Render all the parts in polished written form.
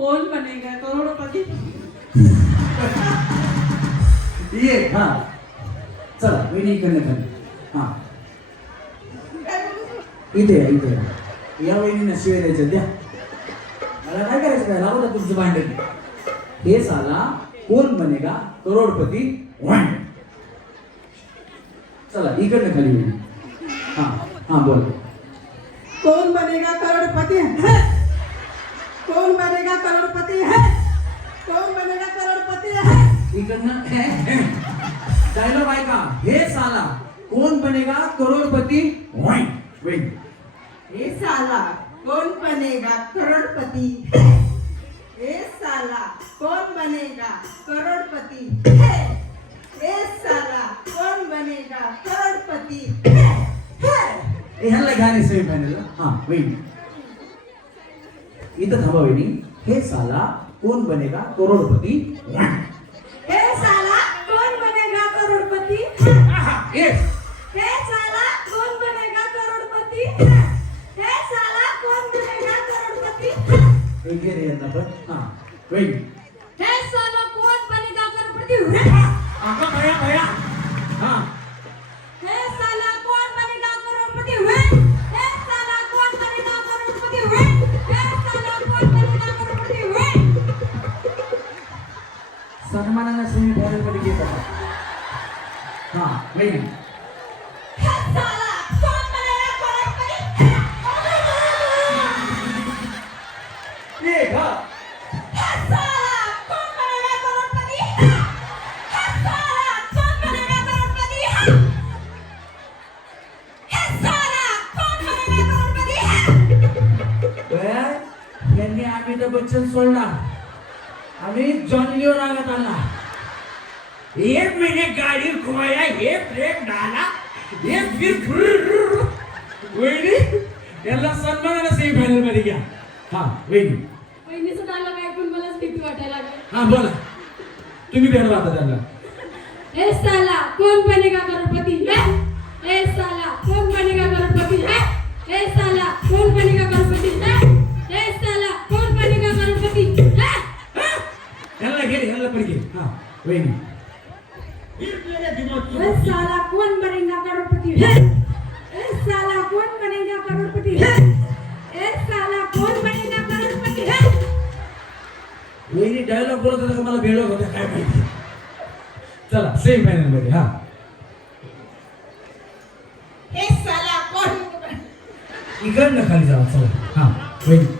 कौन बनेगा करोड़पती? ये हा चला वहिनी इकडनं खाली हा इथे या इथे या वहिनींना शिवाय द्यायचं द्या मला काय करायचं काय लावलं तुमचं भांडण हे साला कोण बनेगा करोडपती वन चला इकडनं खाली वहिनी हा हा बोल कौन बनेगा करोड़पति है? कौन बनेगा करोड़पति है? कौन बनेगा करोड़पति है? इकडनं डायलॉग ऐका हे साला कोण बनेगा करोडपती वन वन ये साला कौन बनेगा करोड़पति? ये साला कौन बनेगा करोड़पति? ये साला कौन बनेगा करोड़पति? ह्याला गाणे सेमी फायनल हा वहिनी इथं थांबा वहिनी हे साला कोण बनेगा करोडपती वन ये साला कौन बनेगा करोड़पति? एक ये साला कौन बनेगा करोड़पति? ये साला कौन बनेगा करोड़पति? एक रे यांना पण हा वहिनी ये साला कौन बनेगा करोड़पति? आका भया भया हा ये साला कौन बनेगा करोड़पति? ये साला कौन बनेगा करोड़पति? ये साला कौन बनेगा करोड़पति? सन्मानाने सेमी फायनल मध्ये घेतात हा वहिनी ये साला कौन बनेगा करोड़पति? एक हा ये साला कौन बनेगा करोड़पति? ये साला कौन बनेगा करोड़पति? ये साला कौन बनेगा करोड़पति? यांनी अमिताभ बच्चन सोडला आम्ही जॉन लिओ रागात आला एक महिने गाडी खोया हे ब्रेक डाला हे फिर वहिनी याला सन्मानाने सेमी फायनल मध्ये घ्या हा वहिनी वहिनीचं डायलॉग ऐकून मलाच भीती वाटायला लागली. हा बोला तुम्ही भेटला आता त्यांना ए साला कौन बनेगा करोड़पति है? ए साला कौन बनेगा करोड़पति है? ए साला कौन बनेगा करोड़पति है? ए साला कौन बनेगा करोड़पति है? ह्याला घे ह्याला पण घे हा वहिनी ए साला कौन बनेगा करोड़पति है? ए साला कौन बनेगा करोड़पति है? ए साला कौन बनेगा करोड़पति है? वहिनी डायलॉग बोलत होता का मला भेळ होता काय माहिती चला सेमी फायनल मध्ये हा ए साला कौन इकडनं खाली जावा चला हा वहिनी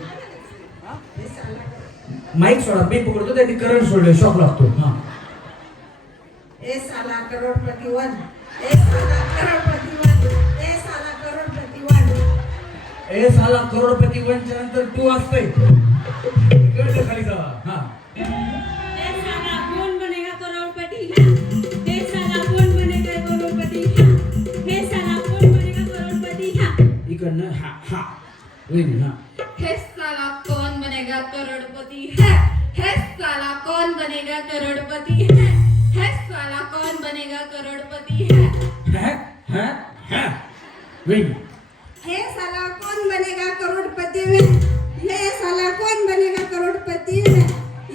माईक सोडा मी पकडतो त्यांनी करंट सोडले शॉक लागतो हा ए साला करोड़पति वन ए साला करोड़पति वन ए साला करोड़पति वन ए साला करोडपती वनच्या नंतर तू असतंय इकडनं खाली जावा हा ए साला कौन बनेगा करोड़पति? ए साला कौन बनेगा करोड़पति? ए साला कौन बनेगा करोड़पति? इकडनं हा हा वहिनी हा हे साला कौन बनेगा करोड़पति है? हे साला कौन बनेगा करोड़पति है? हे साला कौन बनेगा करोड़पति है? हा हा हा वहिनी हे साला कौन बनेगा करोड़पति है? ये साला कौन बनेगा करोड़पति है?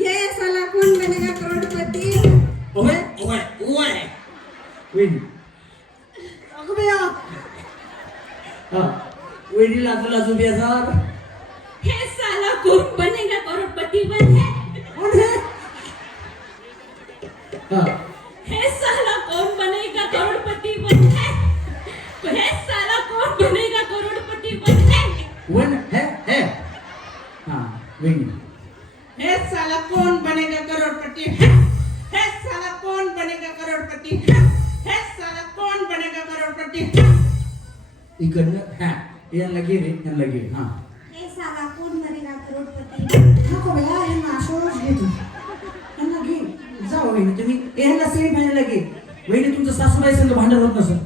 ये साला कौन बनेगा करोड़पति है? ओए ओए ओए वहिनी अगं बया, हा वहिनी लाजू लाजू बेजार हे साला कौन बनेगा करोड़पति वन है? हा हे साला कौन बनेगा करोड़पति वन है? हे साला कौन बनेगा करोड़पति वन है? वन है हा वहिनी हे साला कौन बनेगा करोड़पति है? हे साला कौन बनेगा करोड़पति है? हे साला कौन बनेगा करोड़पति है? इकडनं हा यांना घे रे यांना घे हा हे साला कौन बनेगा करोड़पति? नको भैया यांना असंच घे तू यांना घे जाऊ वहिनी तुम्ही यांना सेमी फायनल घे वहिनी तुमचं सासूबाई संग भांडण होत नसं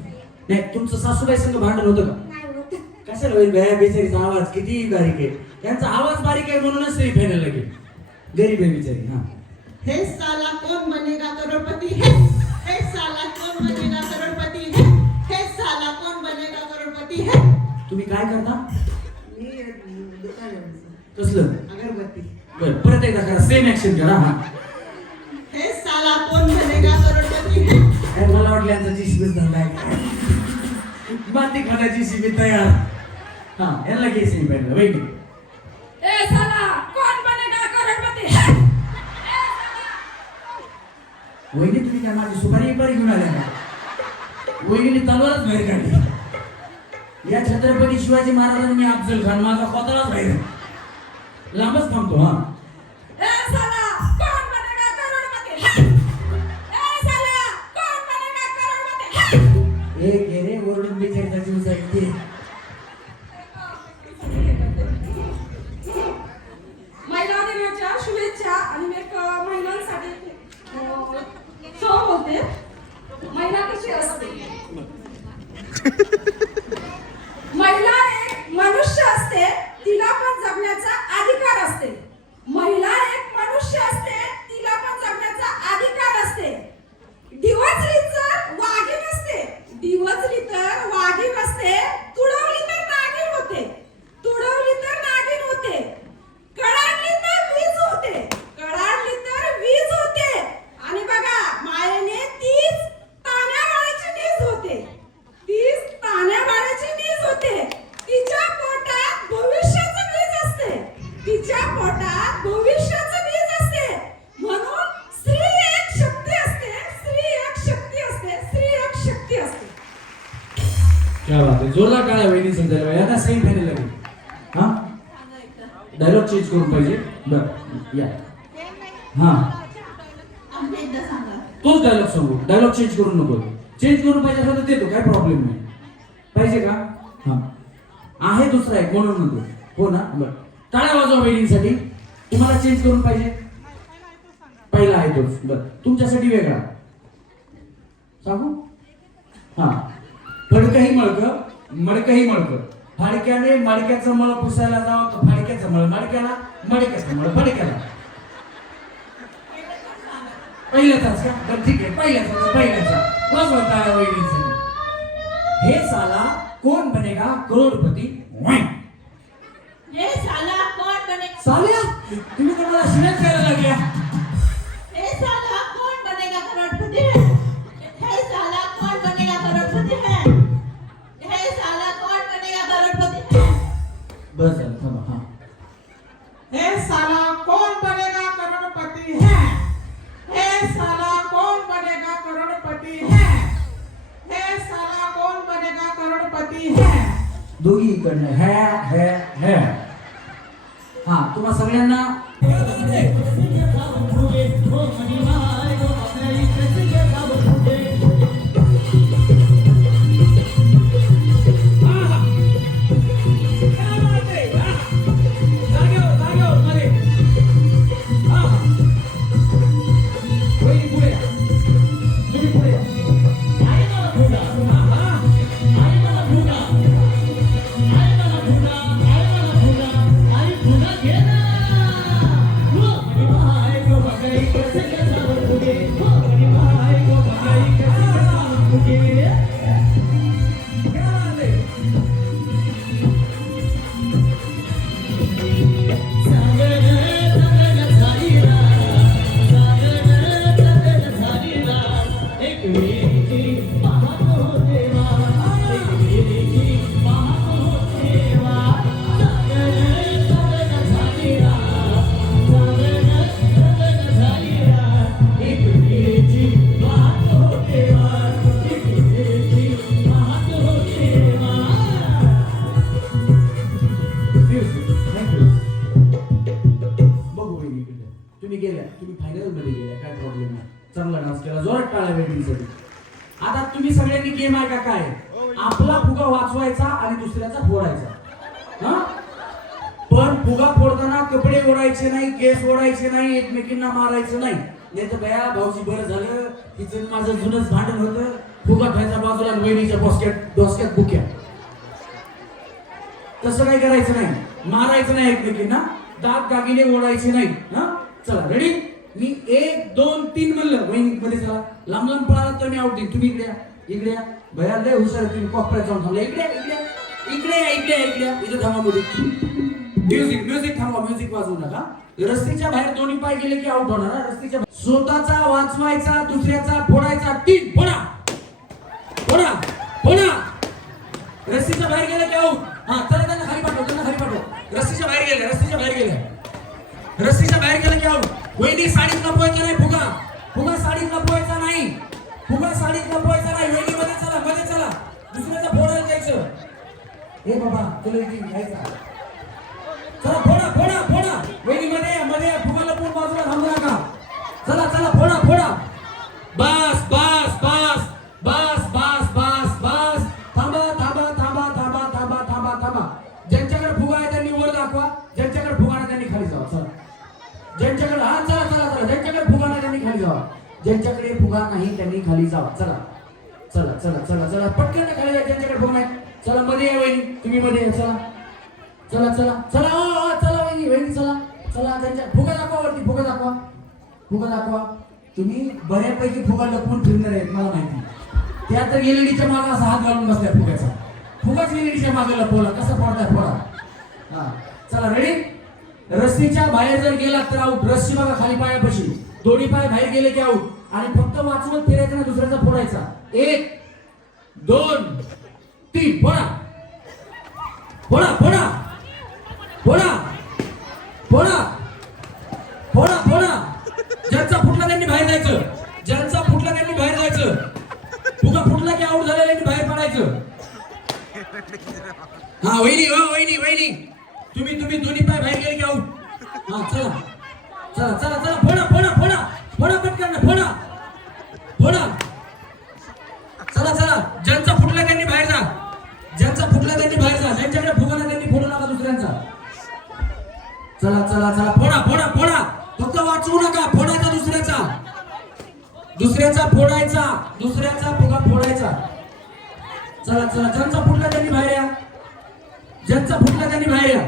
नाही तुमचं सासूबाई संग भांडण होतं का नाही होत. कशाला होईल भया बेचारीचा आवाज किती बारीक आहे यांचा आवाज बारीक आहे म्हणूनच सेमी फायनल घे गरीब आहे बिचारी हा हे साला कौन बनेगा करोड़पति है? हे साला कौन बनेगा करोड़पति है? हे साला कौन बनेगा करोड़पति है? तुम्ही काय करता मी दुकान कसलं अगरबत्ती बरं परत एकदा करा सेम ऍक्शन करा हा हे साला कौन बनेगा करोड़पति है काय मला वाटलं यांचा जीसीबीच धंदा आहे माती खाण्याची जीसीबी तयार हा यांना घे सेम पॅटर्न वेट ए साला कौन बनेगा करोड़पति है ए साला वहिनी तुम्ही काय माझी सुपारी घेऊन आल्या का वहिनीने तलवारच बाहेर काढली या छत्रपती शिवाजी महाराजांनी मी अफजल खान माझा खोतालाच बाहेर लांबच थांबतो हा ए साला कौन बनेगा करोड़पति है ए साला कौन बनेगा करोड़पति है एक गेरे ओरडून बिचारता जीव जाईल महिला दिनाच्या शुभेच्छा आणि मी एक महिलांसाठी शो बोलते महिला कशी असते महिला एक मनुष्य असते तिला पण जगण्याचा अधिकार असते महिला एक मनुष्य असते तिला पण जगण्याचा अधिकार असते डिवचली तर वाघीण असते डिवचली तर वाघीण असते तुडवली तर नागिन होते तुडवली तर नागिन होते कडाडली तर वीज होते कडाडली तर वीज होते आणि बघा मायेने तीच ताण्यावाड्याची नीज होते तीच ताण्यावाड्याची नीज होते तिच्या पोटात भविष्याचं बीज असते तिच्या पोटात भविष्याचं बीज असते म्हणून स्त्री एक शक्ती असते स्त्री एक शक्ती असते स्त्री एक शक्ती असते क्या बात है जोरदार टाळ्या वहिनी समजायला यांना सेम फायनल लागेल हा डायलॉग चेंज करून पाहिजे बर या हा आमच्या एकदा सांगा तोच डायलॉग सांगू डायलॉग चेंज करू नको चेंज करून पाहिजे असं तर देतो काय प्रॉब्लेम नाही पाहिजे का हा आहे दुसरा एक म्हणून म्हणतो हो ना बर टाळ्या वाजवा वहिनींसाठी तुम्हाला चेंज करून पाहिजे पहिला आहे तोच बर तुमच्यासाठी वेगळा सांगू हा फडकही मडकही मडक फाडक्याने मडक्याचं मळ पुसायला जावं तर फाडक्याचं मळ मडक्याला मडक्याचं मळ फडक्याला पहिल्याचाच का तर ठीक आहे पहिल्याचा वाजवता वहिनींसाठी हे साला कोण बनेगा करोडपती हे साला कौन बनेगा साल्या तुम्ही तर मला शिव्या द्यायला लागल्या हे साला कौन बनेगा करोड़पति है हे साला कौन बनेगा करोड़पति है हे साला कौन बनेगा करोड़पति है बस झालं थांबा हा हे साला कौन बनेगा करोड़पति है हे साला कौन बनेगा करोड़पति है हे साला कौन बनेगा करोड़पति है दोघी इकडनं है हा तुम्हा सगळ्यांना तुम्ही फायनल मध्ये गेल्या काय प्रॉब्लेम नाही चांगला डान्स केला जोरात टाळ्या वेटिंगसाठी आता तुम्ही सगळ्यांनी गेम आहे का काय आपला फुगा वाचवायचा आणि दुसऱ्याचा फोडायचा हा पण फुगा फोडताना कपडे ओढायचे नाही केस ओढायचे नाही एकमेकींना मारायचं नाही नाही तर बया भाऊजी बरं झालं तिचं माझं जुनच भांडण होतं फुगा खायचा बाजूला वहिनीच्या डोसक्यात बुक्या तसं काही करायचं नाही मारायचं नाही एकमेकींना दात दागिने ओढायचे नाही हा चला रेडी मी 1 2 3 म्हणलं वहिनी मध्ये चला लांब लांब पळाला तर मी आउट देईन तुम्ही इकडे या भया लय हुशार तुम्ही कॉपऱ्यात जाऊन थांबला इकडे या इथं थांबा मध्ये म्युझिक थांबवा म्युझिक वाजवू नका रस्त्याच्या बाहेर दोन्ही पाय गेले की आउट होणार हा. रस्त्याच्या स्वतःचा वाचवायचा, दुसऱ्याचा फोडायचा. 3 फोडा फोडा फोडा. रस्त्याच्या बाहेर गेले की आउट. हा चला त्यांना खाली पाठव, त्यांना खाली पाठव. रस्त्याच्या बाहेर गेले, रस्त्याच्या बाहेर गेले, रस्त्याच्या बाहेर गेले की आउट. वहिनी साडीत लपवायचा नाही. फुगा फुगा साडीत लपवायचा नाही. फुगा साडीत लपवायचा नाही. वहिनी मध्ये चला, मध्ये चला. दुसऱ्याचा फोडायला जायचं. हे बाबा तुला इथे घ्यायचा. चला फोडा फोडा फोडा. वहिनी मध्ये मध्ये फुगा लपवून बाजूला थांबू नका. चला चला फोडा फोडा. बस बस बस बस बस बस बस. थांबा थांबा थांबा थांबा थांबा थांबा थांबा. ज्यांच्याकडे फुगा आहे त्यांनी वर दाखवा. ज्यांच्याकडे फुगा नाही त्यांनी खाली जावा. चला ज्यांच्याकडे हा चला चला चला. ज्यांच्याकडे फुगा नाही त्यांनी खाली जावा. ज्यांच्याकडे फुगा नाही त्यांनी खाली जावा. चला चला चला चला चला पटकन खाली जा. ज्यांच्याकडे फुगा नाही चला मध्ये या. वहिनी तुम्ही मध्ये या. चला चला चला चला. हो चला वहिनी वहिनी चला चला. त्यांच्या फुगा दाखवा वरती. फुगा दाखवा. फुगा दाखवा. तुम्ही बऱ्यापैकी फुगा लपवून फिरणार आहेत मला माहिती. त्या तर एलईडीच्या मागे असा हात घालून बसल्या फुग्याचा. फुगाच एलईडीच्या मागे लपवला. कसा फोडताय फोडा. हा चला रेडी. रस्सीच्या बाहेर जर गेला तर आउट. रस्सी बघा खाली पायापाशी. दोन्ही पाय बाहेर गेले की आउट. आणि फक्त वाचवत फिरायचं ना दुसऱ्याचा फोडायचा. 1 2 3 फोडा फोडा फोडा फोडा फोडा फोडा फोडा. ज्यांचा फुटला त्यांनी बाहेर जायचं. ज्यांचा फुटला त्यांनी बाहेर जायचं. फुगा फुटला की आउट झालेल्यांनी बाहेर पडायचं. हा वहिनी हो वहिनी वहिनी तुम्ही तुम्ही दोन्ही पाय बाहेर गेले की आउट. हा चला चला चला चला. फोडा फोडा फोडा फोडा पटकन फोडा फोडा. चला चला. ज्यांचा फुटला त्यांनी बाहेर जा. ज्यांचा फुटला त्यांनी बाहेर जा. ज्यांच्याकडे फुगा नाही त्यांनी फोडू नका दुसऱ्यांचा. चला चला चला. फोडा फोडा फोडा. फक्त वाचवू नका. फोडायचा दुसऱ्याचा. दुसऱ्याचा फोडायचा. दुसऱ्याचा फुगा फोडायचा. चला चला. ज्यांचा फुटला त्यांनी बाहेर या. ज्यांचा फुटला त्यांनी बाहेर या.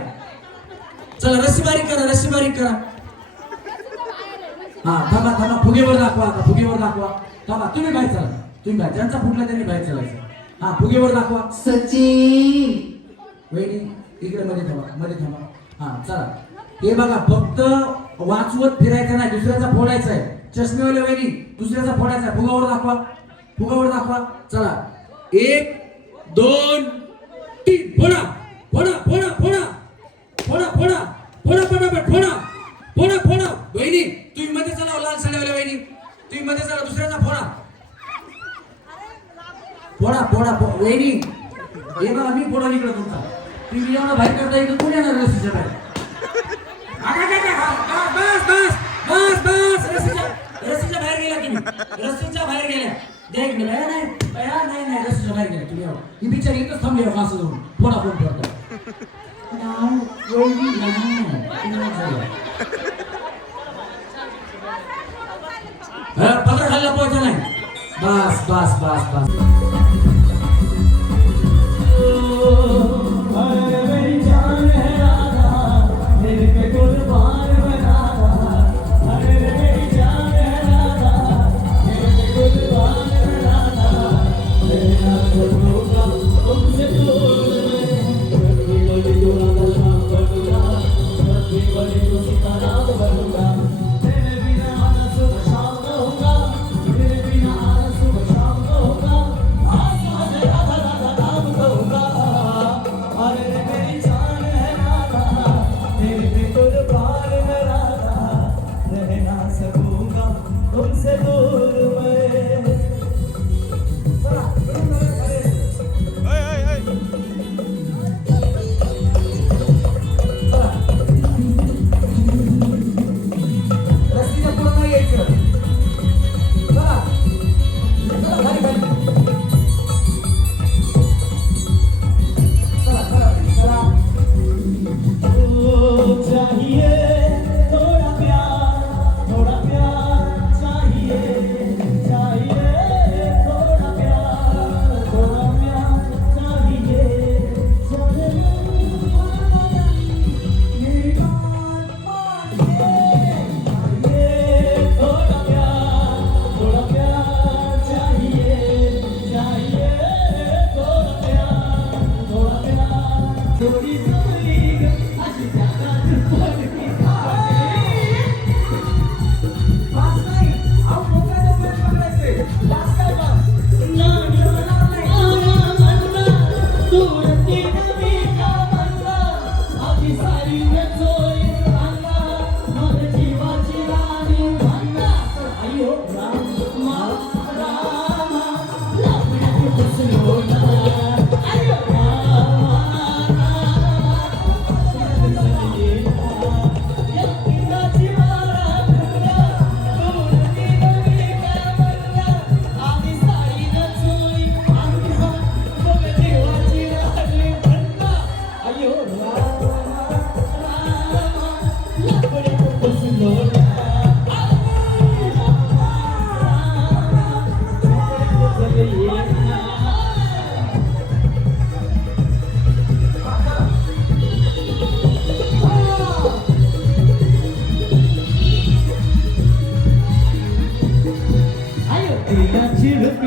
चला रस्सी बारीक करा. रस्सी बारीक करा. हा थांबा थांबा. फुगेवर दाखवा. आता फुगेवर दाखवा. थांबा तुम्ही बाहेर चला. तुम्ही बाहेर. ज्यांचा फुटला त्यांनी बाहेर चालायचं. हा फुगेवर दाखवा. सचिन वहिनी इकडे मध्ये थांबा. मध्ये थांबा. हा चला. हे बघा फक्त वाचवत फिरायचं नाही. दुसऱ्याचा फोडायचा आहे. चष्मेवाले वहिनी दुसऱ्याचा फोडायचा आहे. फुगावर दाखवा. फुगावर दाखवा. चला 1 2 3 फोडा फोडा फोडा फोडा फोडा फोडा फोडा पटापट फोडा फोडा फोडा. वहिनी तुम्ही मध्ये चला. लाल साडीवाल्या वहिनी तुम्ही मध्ये चला. दुसऱ्याचा फोडा फोडा फोडा. वहिनी हे बघा मी फोडा इकडे तुमचा. तुम्ही एवढा बाहेर करता इकडे कोण येणार रस्सीच्या बाहेर. बस बस बस बस. रस्सीच्या बाहेर गेल्या तुम्ही. रस्सीच्या बाहेर गेल्या. द्या इकडे. नाही नाही नाही. रस्सीच्या बाहेर गेल्या तुम्ही. ही बिचारी इथंच थांबली हो असं जाऊन. फोडा फोड करता. पत्र खाल्ला पोहायचा नाही. बस बस बस बस.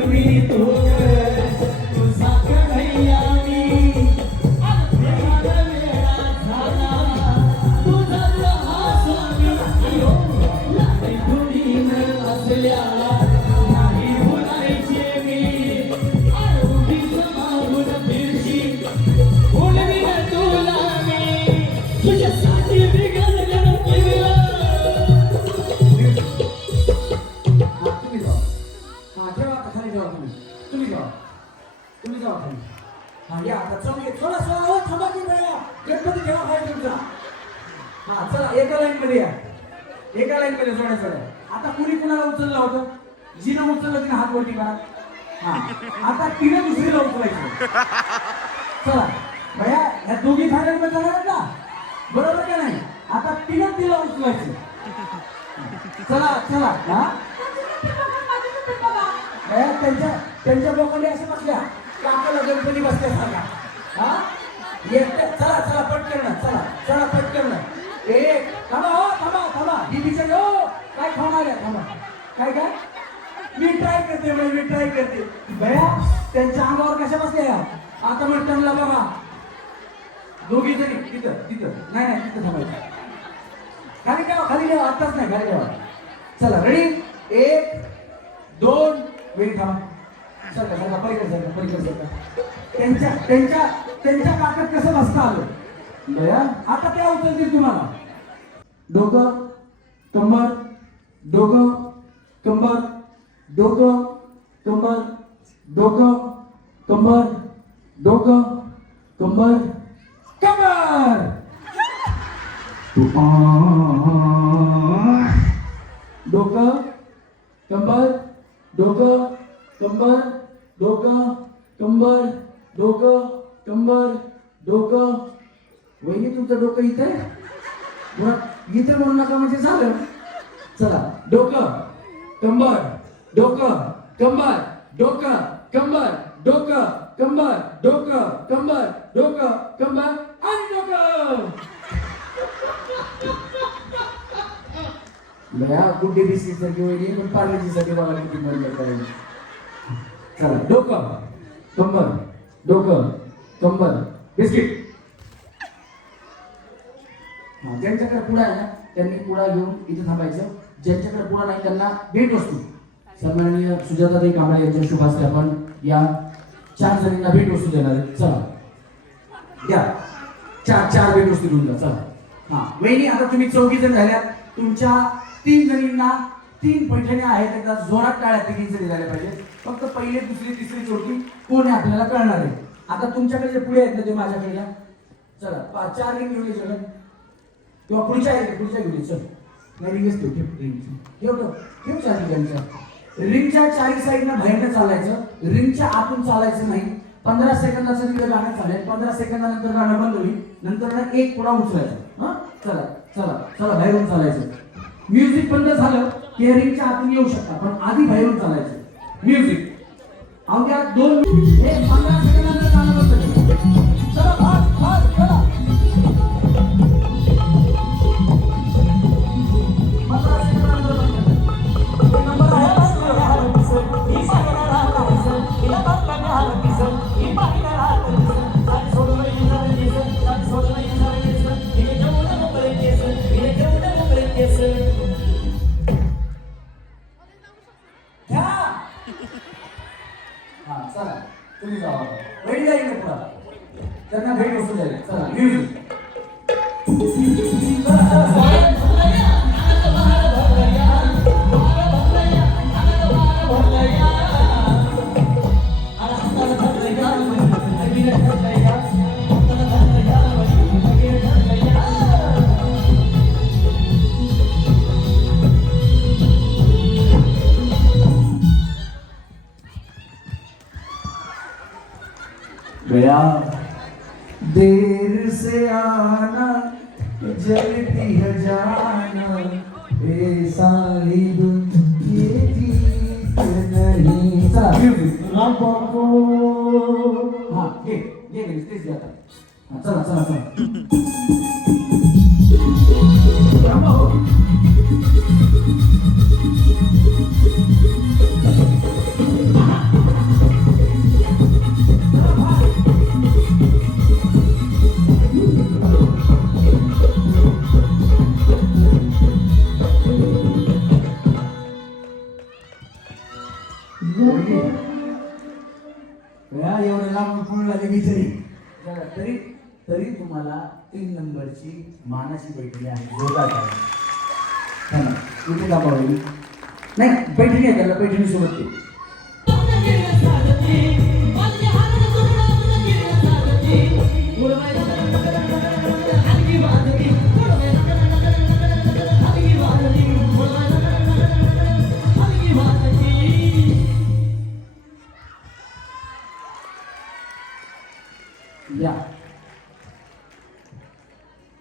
मी तू तुझा कन्हैया मी आज प्रेमाला वेळा झाला तुझा हा स्वामी अयो लाडी गुढी असल्या नाही बोलायचे मी आरोग्य मागून फिरशी बोलवी तुला मी तुझ्यासाठी बिगल गण फिरला तुम्ही जावा हा ठेवा आता खाली ठेवा तुम्ही जावा खाली हा या आता चौघे थोडा हो थांबा की वेळा गणपती ठेवा खाली तुमचा हा चला एका लाईन मध्ये या एका लाईन मध्ये सोडा आता कुणी कुणाला उचललं होतं जिनं उचललं तिने हात वरती करा हा आता तिने दुसरीला उचलायचं चला भैया या दोघी फायनल मध्ये जाणार ना बरोबर का नाही आता तिनं तिला उचलायचं चला चला हा भैया त्यांच्या लोकांनी असे बसल्या काकाला गणपती बसल्यासारखा हा एकट्या चला चला पटकन चला पटकन एक थांबा ही बिचारी हो काय खाणार आहे थांबा काय मी ट्राय करते भैया त्यांच्या अंगावर कशा बसल्या आता मग त्यांना बघा दोघी जणी तिथं नाही तिथं थांबायचं खाली ठेवा आताच नाही खाली ठेवा चला रेडी 1 2 वेळी थांबा सरका पलीकडे त्यांच्या काकात कसं बसता आलं भैया आता त्या उचलतील तुम्हाला डोकं कंबर डोकं कंबर डोकं कंबर डोकं कंबर डोकं कंबर कमर डोकं कंबर डोकं कंबर डोकं कंबर डोकं कंबर डोकं वहिनी तुमचं डोकं इथे इथे म्हणू नका म्हणजे झालं चला डोकं कंबर डोकं कंबर डोकं कंबर डोकं कंबर डोकं कंबर डोकं कंबर आणि डोकं भैया गुड्डे बिस्किट सारखी वहिनी पण पार्लेजी साठी बघा किती मजा करायची चला डोकं कंबर डोकं कंबर बिस्किट ज्यांच्याकडे पुढा आहे ना त्यांनी पुढा घेऊन इथे थांबायचं ज्यांच्याकडे पुढा नाही त्यांना भेट वस्तू सन्माननीय सुजाताताई कांबळे यांच्या शुभ हस्ते आपण या 4 जणींना भेट वस्तू देणार आहे चला या 4 भेट वस्तू घेऊन जा चला हा वहिनी आता तुम्ही 4 जण झाल्यात तुमच्या 3 जणींना 3 पैठण्या आहेत एकदा जोरात टाळ्या 3 जणी झाल्या पाहिजे फक्त पहिली दुसरी तिसरी चौथी कोण आहे आपल्याला कळणार आहे आता तुमच्याकडे जे पुढे आहेत ना ते माझ्याकडे या चला 4 रिंग घेऊन ये किंवा पुढच्या घेऊन चल नाही रिंगच ठेव 4 रिंगांच्या रिंगच्या 4 साईडनं बाहेरनं चालायचं रिंगच्या आतून चालायचं नाही 15 सेकंदाचं तिथे गाणं चालेल 15 सेकंदानंतर गाणं बंद होईल नंतर ना एक पुढा उचलायचा हा चला बाहेरून चालायचं म्युझिक बंद झालं की रिंगच्या आतून येऊ शकता पण आधी बाहेरून चालायचं म्युझिक अवघ्या 2 15 सेकंदानंतर गाणं बंद चला भाग चला चला तुम्ही जावा वेळ जाईल पुढा त्यांना भेट वस्तू जाईल चला म्युझिक गया देर से आना जलती है जाना ए साहिब ये ठीक नहीं चला म्यूजिक हाँ ये स्टेज आता हाँ चला मी तरी तरी तुम्हाला 3 नंबरची मानाची बैठकी आहे जोरदार आहे. थांबा, इथे दाखवा वहिनी. नाही बैठकी आहे त्याला बैठकी सोबत ते.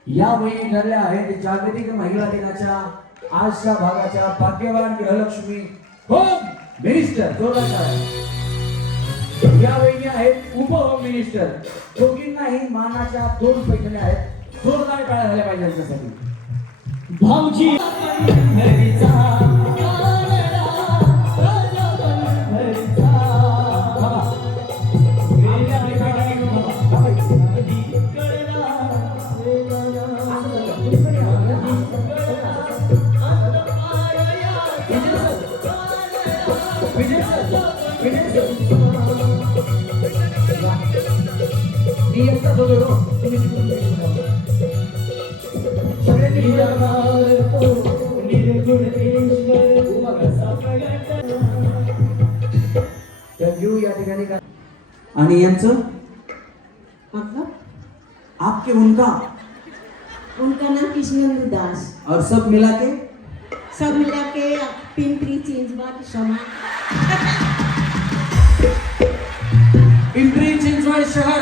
या वहिनी ठरल्या आहेत जागतिक महिला दिनाच्या आजच्या भागाच्या भाग्यवान गृहलक्ष्मी होम मिनिस्टर. जोरदार टाळ्या. या वहिनी आहेत उपहोम मिनिस्टर. दोघींनाही मानाच्या 2 पैठण्या आहेत. जोरदार टाळ्या झाल्या पाहिजे त्यांच्यासाठी. भाऊजी या ठिकाणी काय आणि यांचं मतलब आपके उनका उनका नाम कृष्णेंद्र दास, और सब मिला के सब मिला के पिंपरी चिंचवड क्षमा पिंपरी चिंचवड शहर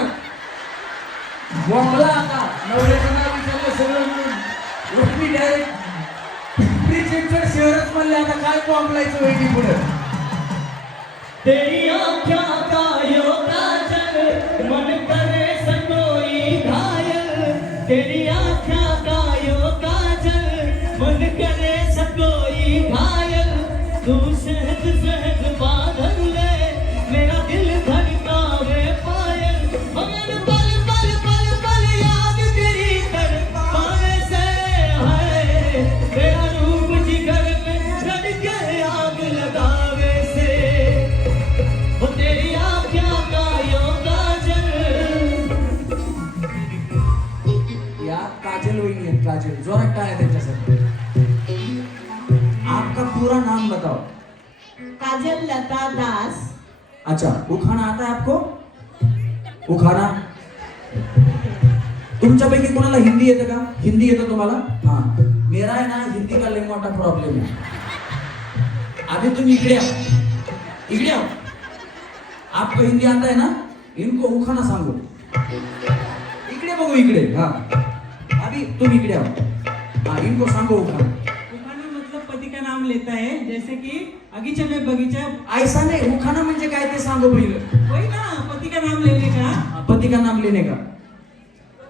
बोंबला आता नवऱ्याचं नाव विचारलं सगळं मिळून लक्ष्मी डायरेक्ट पिंपरी चिंचवड शहरच म्हणले. आता काय बोंबलायचं वहिनी पुढे. तेरी आँखों का यो काजल मन करे सकोई घायल. तेरी आँखों का यो काजल मन करे सकोई घायल. तू सहज सहज बांध ले मेरा दिल धड़कावे पायल. मन पल पल पल पल याद तेरी तड़पावे से है. तेरा रूप जिगर में धड़के आग लगावे से. वो तेरी आँखों का यो काजल. या काजल वहिनी आहेत. काजल जोरात टाळ्या त्यांच्यासाठी. आपका पूरा नाम बताओ. काजल लता दास. अच्छा उखाना आता है आपको. उखाना तुमच्यापैकी कोणाला हिंदी येतं का. हिंदी येतं तुम्हाला. हाँ मेरा है ना हिंदी का लय मोठा प्रॉब्लेम है. अभी तुम इकडे आओ. इकडे आओ. आपको हिंदी आता है ना. इनको उखाना सांगो. इकडे बघू इकडे. हाँ अभी तुम इकडे आओ. हाँ इनको सांगो उखाना. उखाना मतलब पति का नाम लेता है, जैसे कि बगीचे में बगीचा. ऐसा नहीं उखाना म्हणजे काय ते सांगो पहिलं. वही ना पति का नाम लेने का. पति का नाम लेने का.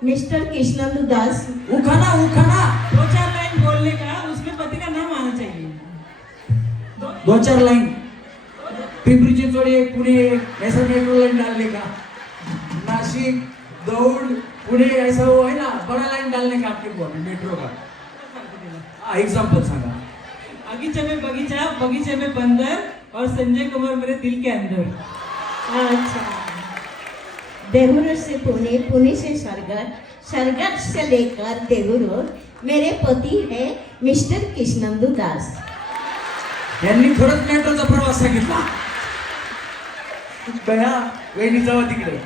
मिस्टर कृष्णेंद्र दास. उखाना उखाना 2-4 लाइन बोलने का, उसमें पति का नाम आना चाहिए. 2-4 लाइन. पिंपरी चिंचवड एक, पुणे एक, ऐसा मेट्रो लाइन डालने का. नासिक दौड़ पुणे ऐसा वो है ना बड़ा लाइन डालने का आपके को मेट्रो का. एग्जाम्पल सांगा. बगीचे में बगीचा, बगीचे में बंदर और संजय कुमार मेरे दिल के अंदर. अच्छा. देहूर से पुणे, पुणे से सरगट, सरगट से लेकर देहूर मेरे पति है मिस्टर कृष्णेंद्र दास. यांनी खरंच मेट्रोचा प्रवास सांगितला. बया वहिनी जावा तिकडे.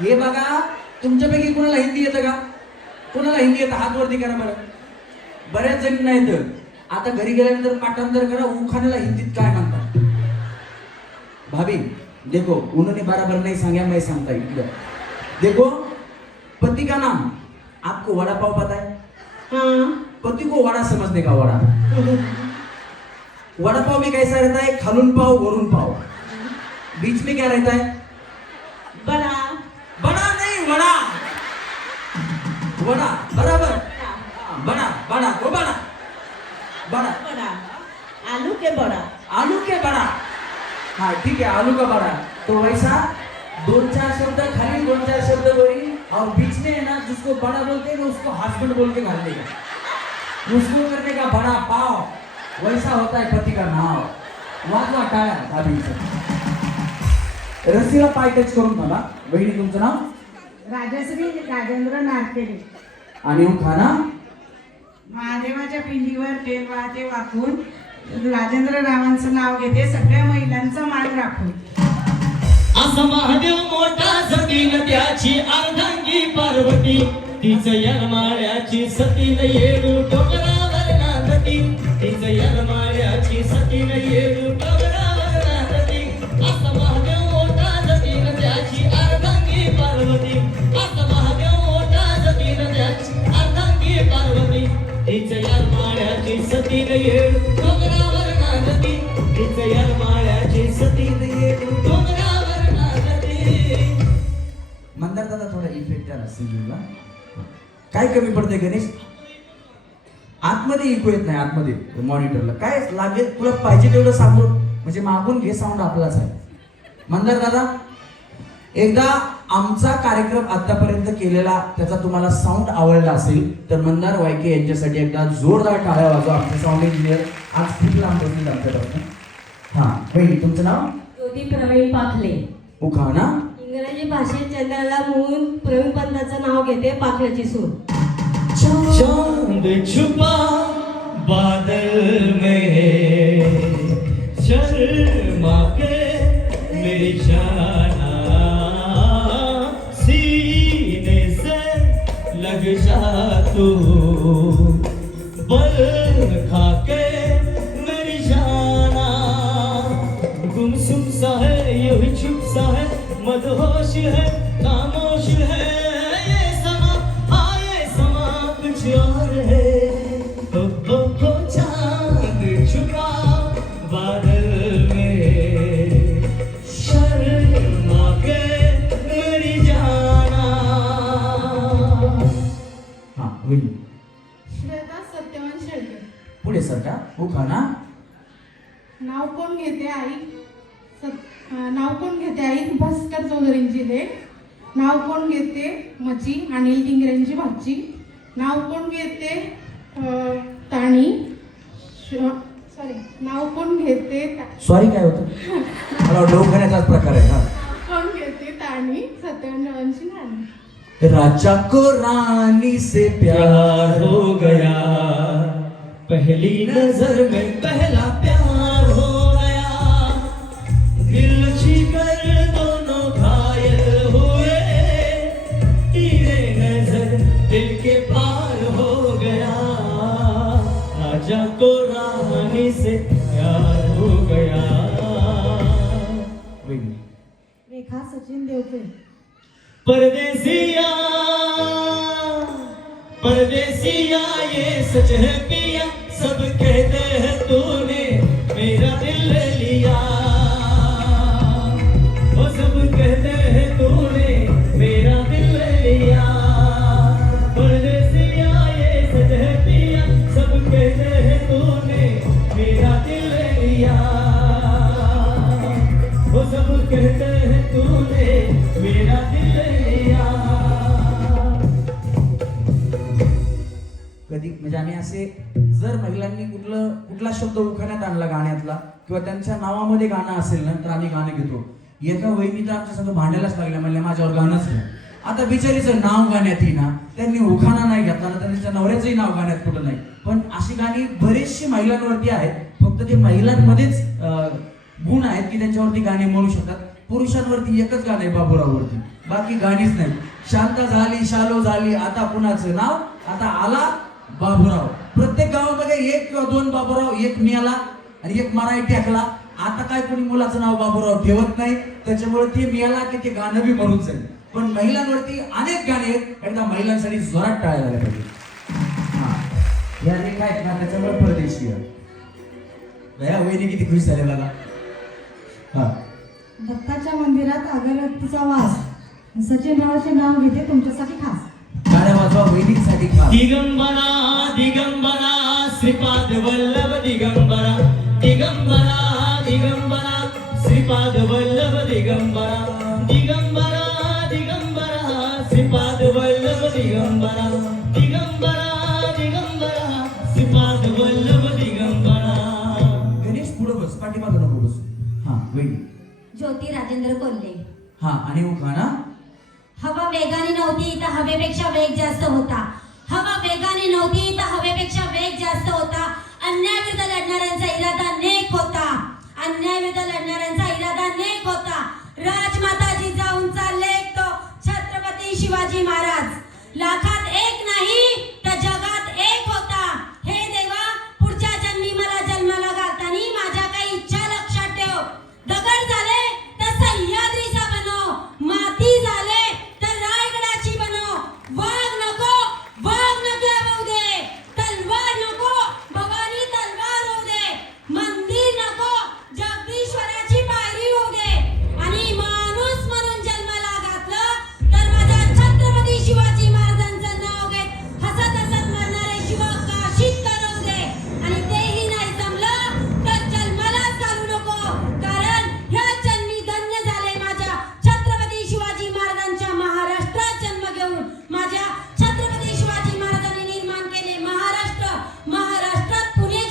हे बघा तुमच्यापैकी कोणाला हिंदी येतं का. कोणाला हिंदी येतं हात वरती करा बरं. बऱ्याच जणींना येतं. आता घरी गेल्यानंतर पाठांतर करा उखाण्याला हिंदीत काय म्हणतात. भाभी देखो उन्होंने बराबर नहीं सांगा मैं सांगता इधर. देखो पति का नाम आपको वड़ा पाव पता है. हाँ. पति को वड़ा समझने का. वड़ा वड़ा पाव में कैसा रहता है. खालून पाव वरून पाव. बीच में क्या रहता है. बड़ा. बड़ा नहीं वड़ा. वड़ा बराबर. बड़ा बड़ा वो बड़ा बड़ा. बड़ा. आलू के बड़ा. आलू के बड़ा. हाँ ठीक है आलू का बड़ा. तो वैसा 2-4 शब्द खाली 2-4 शब्द वरी और बीच में है ना जिसको बड़ा बोलते हैं ना उसको हस्बैंड बोल के घाल देगा. उसको करने का बड़ा पाव वैसा होता है पति का नाम. वाजवा टाळ्या भाभी. रस्सीला पाय टच करून म्हणा. बहिणी तुमचं नाव राजश्री राजेंद्र नारकेडे. आणि उखाणा महादेवाच्या पिंडीवर तेल वाहते वाकून राजेंद्र रावांचं नाव घेते सगळ्या महिलांचा मान राखून. असा महादेव मोठा सतीन त्याची अर्धांगी पार्वती तिचं यरमाळ्याची सतीन येडू डोंगरावर नांदती तिचं यरमाळ्याची सतीन येडू डोंगरावर नांदती. असा महादेव मोठा सतीन त्याची अर्धांगी पार्वती असा महादेव मोठा सतीन त्याची अर्धांगी पार्वती तिचं यरमाळ्याची सतीन येडू डोंगरावर नांदती तिचं यरमाळ्याची सतीन येडू डोंगरावर नांदती. मंदार दादा थोडा इफेक्ट द्या सिंगिंगला. काय कमी पडतंय गणेश? आतमध्ये इको येत नाही. आतमध्ये मॉनिटरला काय लागेल तुला पाहिजे तेवढं सांगून म्हणजे मागून घे. साऊंड आपलाच आहे. मंदार दादा एकदा आमचा कार्यक्रम आतापर्यंत केलेला त्याचा तुम्हाला साऊंड आवडला असेल तर मंदार वायके यांच्यासाठी एकदा जोरदार टाळ्या वाजवा. आमचे साऊंड इंजिनियर आज खूप लांब बसले आमच्यापासून. हा बहिणी तुमचं नाव? ज्योती प्रवीण पाखले. उखाणा इंग्रजी भाषेत चंद्राला म्हणून प्रवीण पंताचं नाव घेते पाखल्याची सून. चांद छुपा बादल में शर्मा के मेरी जाना सीने से लग जा तू बल खा के मेरी जाना गुमसुम सा है ये भी चुप सा है मदहोश है खामोश है ये समा आए समा कुछ और है ओ चांद छुपा बादल में शर्मा के मेरी जाना. हा होईल. श्वेता सत्यवान शेळके. पुढे सर का उखाणा नाव कोण घेते आई नाव कोण घेते आई भास्कर चौधरींची लेख. नाव कोण घेते मची अनिल टिंगरेंची भाची. नाव कोण घेते ताणी सॉरी नाव कोण घेते सॉरी काय होतं? मला डोकण्याचाच प्रकार आहे. हा कोण घेते ताणी सत्यवान रावांची नाणी. राजा को रानी से प्यार हो गया पहली नजर में पहला प्यार हो गया दिल छिकर दोनों घायल हुए तेरे नजर दिल के पार हो गया राजा को रानी से प्यार हो गया. रेखा सचिन देवके. परदेसिया परदेसिया ये सच है पिया सब कहते हैं तूने मेरा दिल ले लिया वो सब कहते हैं तूने मेरा दिल ले लिया. परदेसिया ये सच है पिया सब कहते हैं तूने मेरा दिल ले लिया वो सब कहते हैं तूने मेरा दिल ले लिया. कधी म्हणजे आम्ही असे जर महिलांनी कुठला शब्द उखाण्यात आणला गाण्यातला किंवा त्यांच्या नावामध्ये गाणं असेल ना तर आम्ही गाणं घेतो. एका वहिनी तर आमच्या संग भांडायलाच लागल्या. म्हणल्या माझ्यावर गाणंच नाही. आता बिचारीचं नाव गाण्यात ना त्यांनी उखाणा नाही घेतला ना त्यांच्या नवऱ्याचंही नाव गाण्यात कुठं नाही. पण अशी गाणी बरीचशी महिलांवरती आहेत. फक्त ते महिलांमध्येच गुण आहेत की त्यांच्यावरती गाणी म्हणू शकतात. पुरुषांवरती एकच गाणं आहे बाबूराववरती बाकी गाणीच नाही. शांता झाली शालो झाली आता कुणाचं नाव आता आला बाबूराव. प्रत्येक गावामध्ये एक किंवा दोन बाबूराव एक मिळाला आणि एक मराठी टाकला. आता काय कोणी मुलाचं नाव बाबूराव ठेवत नाही त्याच्यामुळे ते मिळाला की ते गाणं बी मरून जाईल. पण महिलांवरती अनेक गाणे आहेत. एकदा महिलांसाठी जोरात टाळ्या झाल्या पाहिजे. हा या रेखा आहेत ना त्याच्यामुळे परदेशी वहिनी किती खुश झाले मला. हा दत्ताच्या मंदिरात अगरबत्तीचा वास. सचिन रावांचे नाव घेते तुमच्यासाठी खास. गाड्या वाजवा वहिनीसाठी का दिगंबरा दिगंबरा श्रीपाद वल्लभ दिगंबरा दिगंबरा दिगंबरा श्रीपाद वल्लभ दिगंबरा दिगंबरा दिगंबरा श्रीपाद वल्लभ दिगंबरा दिगंबरा दिगंबरा श्रीपाद वल्लभ दिगंबरा. गणेश पुढे बस पाठीमागं नको बस. हा वहिनी ज्योती राजेंद्र कोल्हे. हा आणि उखाणा हवा वेगाने नव्हती तर हवेपेक्षा वेग जास्त होता. हवा वेगाने नव्हती तर हवेपेक्षा वेग जास्त होता. अन्यायाविरुद्ध लढणाऱ्यांचा इरादा नेक होता. अन्यायाविरुद्ध लढणाऱ्यांचा इरादा नेक होता. राजमाता जिजाऊंचा लेख तो छत्रपती शिवाजी महाराज. लाखात एक नाही तर जगात एक होता. हे देवा, पुढच्या जन्मी मला जन्माला घालताना माझ्या काही इच्छा लक्षात ठेव. दगड झाले तर सह्याद्रीचा बनव, माती झाले तर रायगडाची बनव. वाघ नको होऊ दे, तलवार नको भवानी तलवार होऊ दे, मंदिर नको जगदीश्वराची पायरी होऊ दे. आणि माणूस म्हणून जन्माला घातलं तर माझ्या छत्रपती शिवाजी महाराजांचं नाव घेत हसत हसत मरणारे शिवा काशीत तरवू दे. आणि तेही नाही जमलं तर जन्माला चालू नको, कारण ह्या जन्मी धन्य झाले माझ्या छत्रपती शिवाजी महाराजांच्या महाराष्ट्रात जन्म घेऊन. माझ्या छत्रपती शिवाजी महाराजांनी निर्माण केले महाराष्ट्र. महाराष्ट्रात पुणे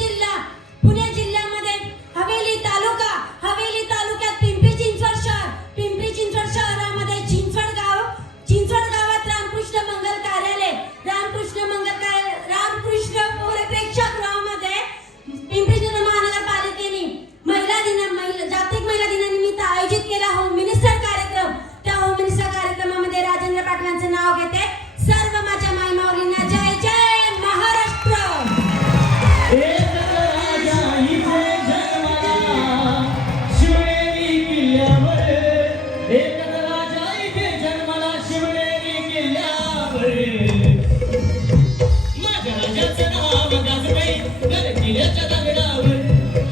जिल्ह्यामध्ये हवेली तालुक्यात पिंपरी चिंचवड शहर, पिंपरी चिंचवड शहरामध्ये चिंचवड गावात रामकृष्ण मंगल कार्यालय, रामकृष्ण प्रेक्षागृहामध्ये पिंपरी चिंचवड महानगरपालिकेने जागतिक महिला दिनानिमित्त आयोजित केला होम मिनिस्टर कार्यक्रम. त्या होम मिनिस्टर कार्यक्रमामध्ये राजेंद्र पाटलांचं नाव घेते. सर्व माझ्या मायमाऊलींना जय जय महाराष्ट्र. एक राजा इथे जन्माला शिवनेरी किल्ल्यावर, एकच राजा इथे जन्माला शिवनेरी किल्ल्यावर. माझ्या राजाचं नाव गाजतंय गड किल्ल्याच्या दगडावर,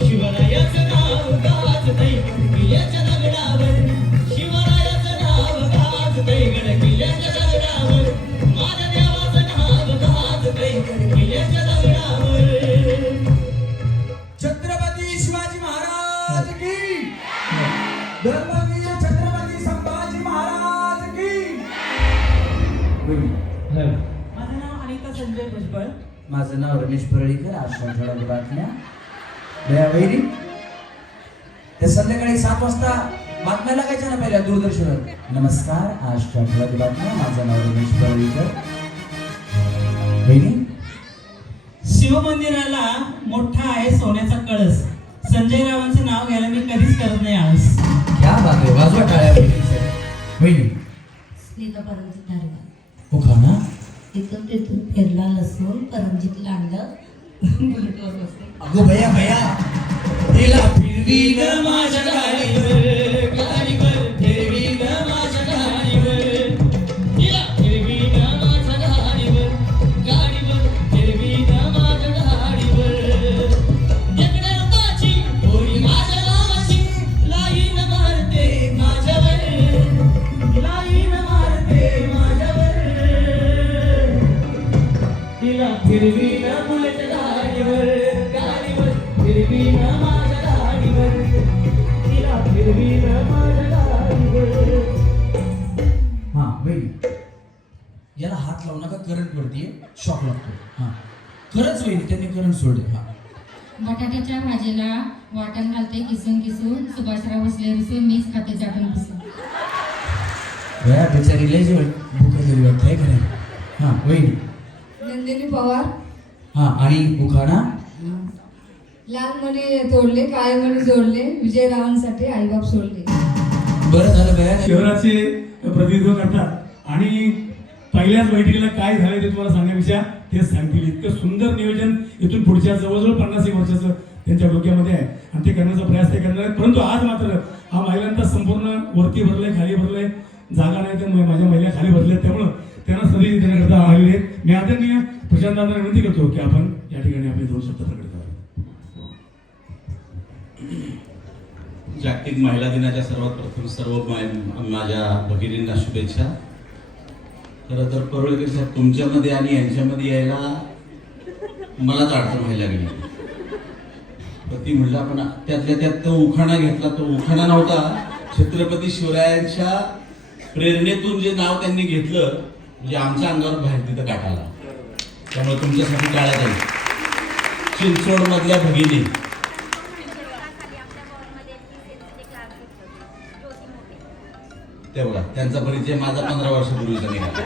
शिवरायाचं नाव गाजतंय किल्ल्याच्या दगडावर, शिवरायाचं नाव गाजतंय गड किल्ल्याच्या दगडावर, माझ्या देवाचं नाव गाजतंय किल्ल्याच्या दगडावर. छत्रपती शिवाजी महाराज की, धर्मवीर छत्रपती संभाजी महाराज की. माझं नाव अनिता संजय भुजबळ. माझं नाव रमेश परळीकर. आश्रम ठळक बातम्या दयावैरी. त्या संध्याकाळी 7 वाजता बातम्या लागायच्या ना पहिल्या दूरदर्शनवर. नमस्कार, आश्रम ठळक बातम्या. माझं नाव रमेश परळीकर. वहिनी शिवमंदिराला मोठा आहे सोन्याचा कळस. संजय रावांचं नाव घ्यायला मी कधीच करत नाही आळस. क्या बात आहे, वाजवा टाळ्या वहिनी. स्नेहा परमजीत धारवा. उखाणा तिथून फिरला लसूण परमजीत लांडलं बुलेटवर बसून. अगो भया तिला फिरवी ग माझ्या गाडीवर, गाडीवर फिरवी ग माझ्या गाडीवर, तिला फिरवी ग माझ्या गाडीवर, गाडीवर फिरवी ग माझ्या गाडीवर. तिकडे रुताची होळी माझ्या नावाची, लाईन मारते माझ्यावर, लाईन मारते माझ्यावर. तिला फिरवी ग बुलेट गाडीवर, गाडीवर फिरवी ग माझ्या गाडीवर, तिला फिरवी ग माझ्या गाडीवर. हा वहिनी, याला हात लावू नका, करंट वरती शॉक लागतो. हा खरंच वहिनी, त्यांनी करंट सोडले. हा बटाट्याच्या भाजीला वाटण घालते किसून किसून, सुभाषराव बसले रुसून, मीच खाते चाटून पुसून. भया बिचारी लय जेवण भूक गेली वाटतंय का नाही. हा वहिनी. नंदिनी पवार. हा आणि उखाणा लहान मणी तोडले, काळे मणी जोडले, विजयरावांसाठी आईबाप सोडले. बरं झालं भया. शहराचे प्रतिनिधित्व करतात आणि पहिल्याच बैठकीला काय झालं ते तुम्हाला सांगण्यापेक्षा तेच सांगतील. इतकं सुंदर नियोजन इथून पुढच्या जवळजवळ 50 वर्षाचं त्यांच्या डोक्यामध्ये आहे आणि ते करण्याचा प्रयास ते करणार आहेत. परंतु आज मात्र हा महिलांचा संपूर्ण वरती भरलंय, खाली भरलंय, जागा नाही तर माझ्या महिला खाली भरल्या, त्यामुळं त्यांना संधी देण्याकरता आलेले आहेत. मी आदरणीय प्रशांतांना विनंती करतो की आपण या ठिकाणी आपले 2 शब्द प्रकट करावे. जागतिक महिला दिनाच्या सर्वात प्रथम सर्व माझ्या भगिनींना शुभेच्छा. खरं तर परळकर साहेब, तुमच्यामध्ये आणि यांच्यामध्ये यायला मलाच अडचण व्हायला लागली. तर ती म्हटलं आपण त्यातल्या त्यात तो उखाणा घेतला. तो उखाणा नव्हता, छत्रपती शिवरायांच्या प्रेरणेतून जे नाव त्यांनी घेतलं म्हणजे आमच्या अंगावर बाहेर तिथं काटाला. त्यामुळे तुमच्यासाठी टाळ्या जाईल. चिंचवड मधल्या भगिनी ते बघा त्यांचा परिचय माझा 15 वर्षापूर्वीचा निघाला.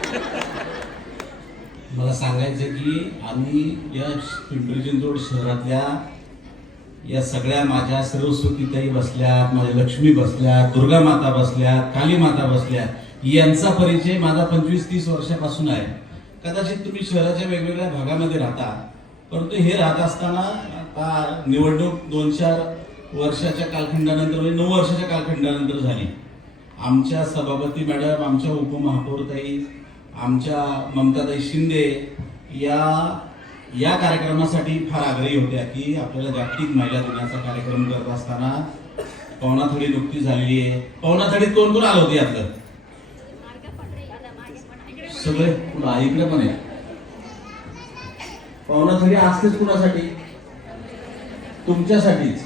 मला सांगायचं की आम्ही या पिंपरी चिंचवड शहरातल्या या सगळ्या माझ्या सरस्वतीताई बसल्यात, माझ्या लक्ष्मी बसल्यात, दुर्गा माता बसल्यात, काली माता बसल्यात, यांचा परिचय माझा 25-30 वर्षापासून आहे. कदाचित तुम्ही शहराच्या वेगवेगळ्या भागामध्ये राहता, परंतु हे राहत असताना आता निवडणूक 2-4 वर्षाच्या कालखंडानंतर म्हणजे 9 वर्षाच्या कालखंडानंतर झाली. आमच्या सभापती मॅडम, आमच्या उपमहापौरताई, आमच्या ममताताई शिंदे या कार्यक्रमासाठी फार आग्रही होत्या की आपल्याला जागतिक महिला दिनाचा कार्यक्रम करत असताना पवनाथडी नुकतीच झालेली आहे. पवनाथडीत कोण कोण आलं होते यातलं? सगळे इकडे पण आहे. पवनाथडी असतेच कुणासाठी? तुमच्यासाठीच.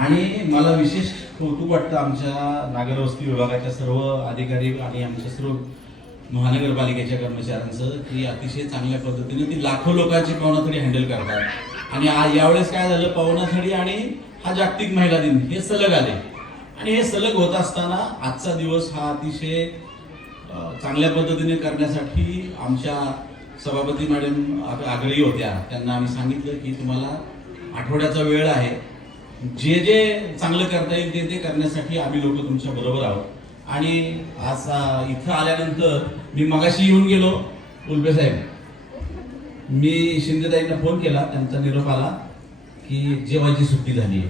आणि मला विशेष कौतुक वाटतं आमच्या नागरवस्ती विभागाच्या सर्व अधिकारी आणि आमच्या सर्व महानगरपालिकेच्या कर्मचाऱ्यांचं की अतिशय चांगल्या पद्धतीने ती लाखो लोकांची पवनाथडी हँडल करतात. आणि यावेळेस काय झालं, पवनाथडी आणि हा जागतिक महिला दिन हे सलग आले. आणि हे सलग होत असताना आजचा दिवस हा अतिशय चांगल्या पद्धतीने करण्यासाठी आमच्या सभापती मॅडम आग्रही होत्या. त्यांना आम्ही सांगितलं की तुम्हाला आठवड्याचा वेळ आहे, जे जे चांगलं करता येईल ते करण्यासाठी आम्ही लोक तुमच्या बरोबर आहोत. आणि आज इथं आल्यानंतर मी मगाशी येऊन गेलो. उल्बे साहेब, मी शिंदेताईंना फोन केला, त्यांचा निरोप आला की जेवायची सुट्टी झाली आहे.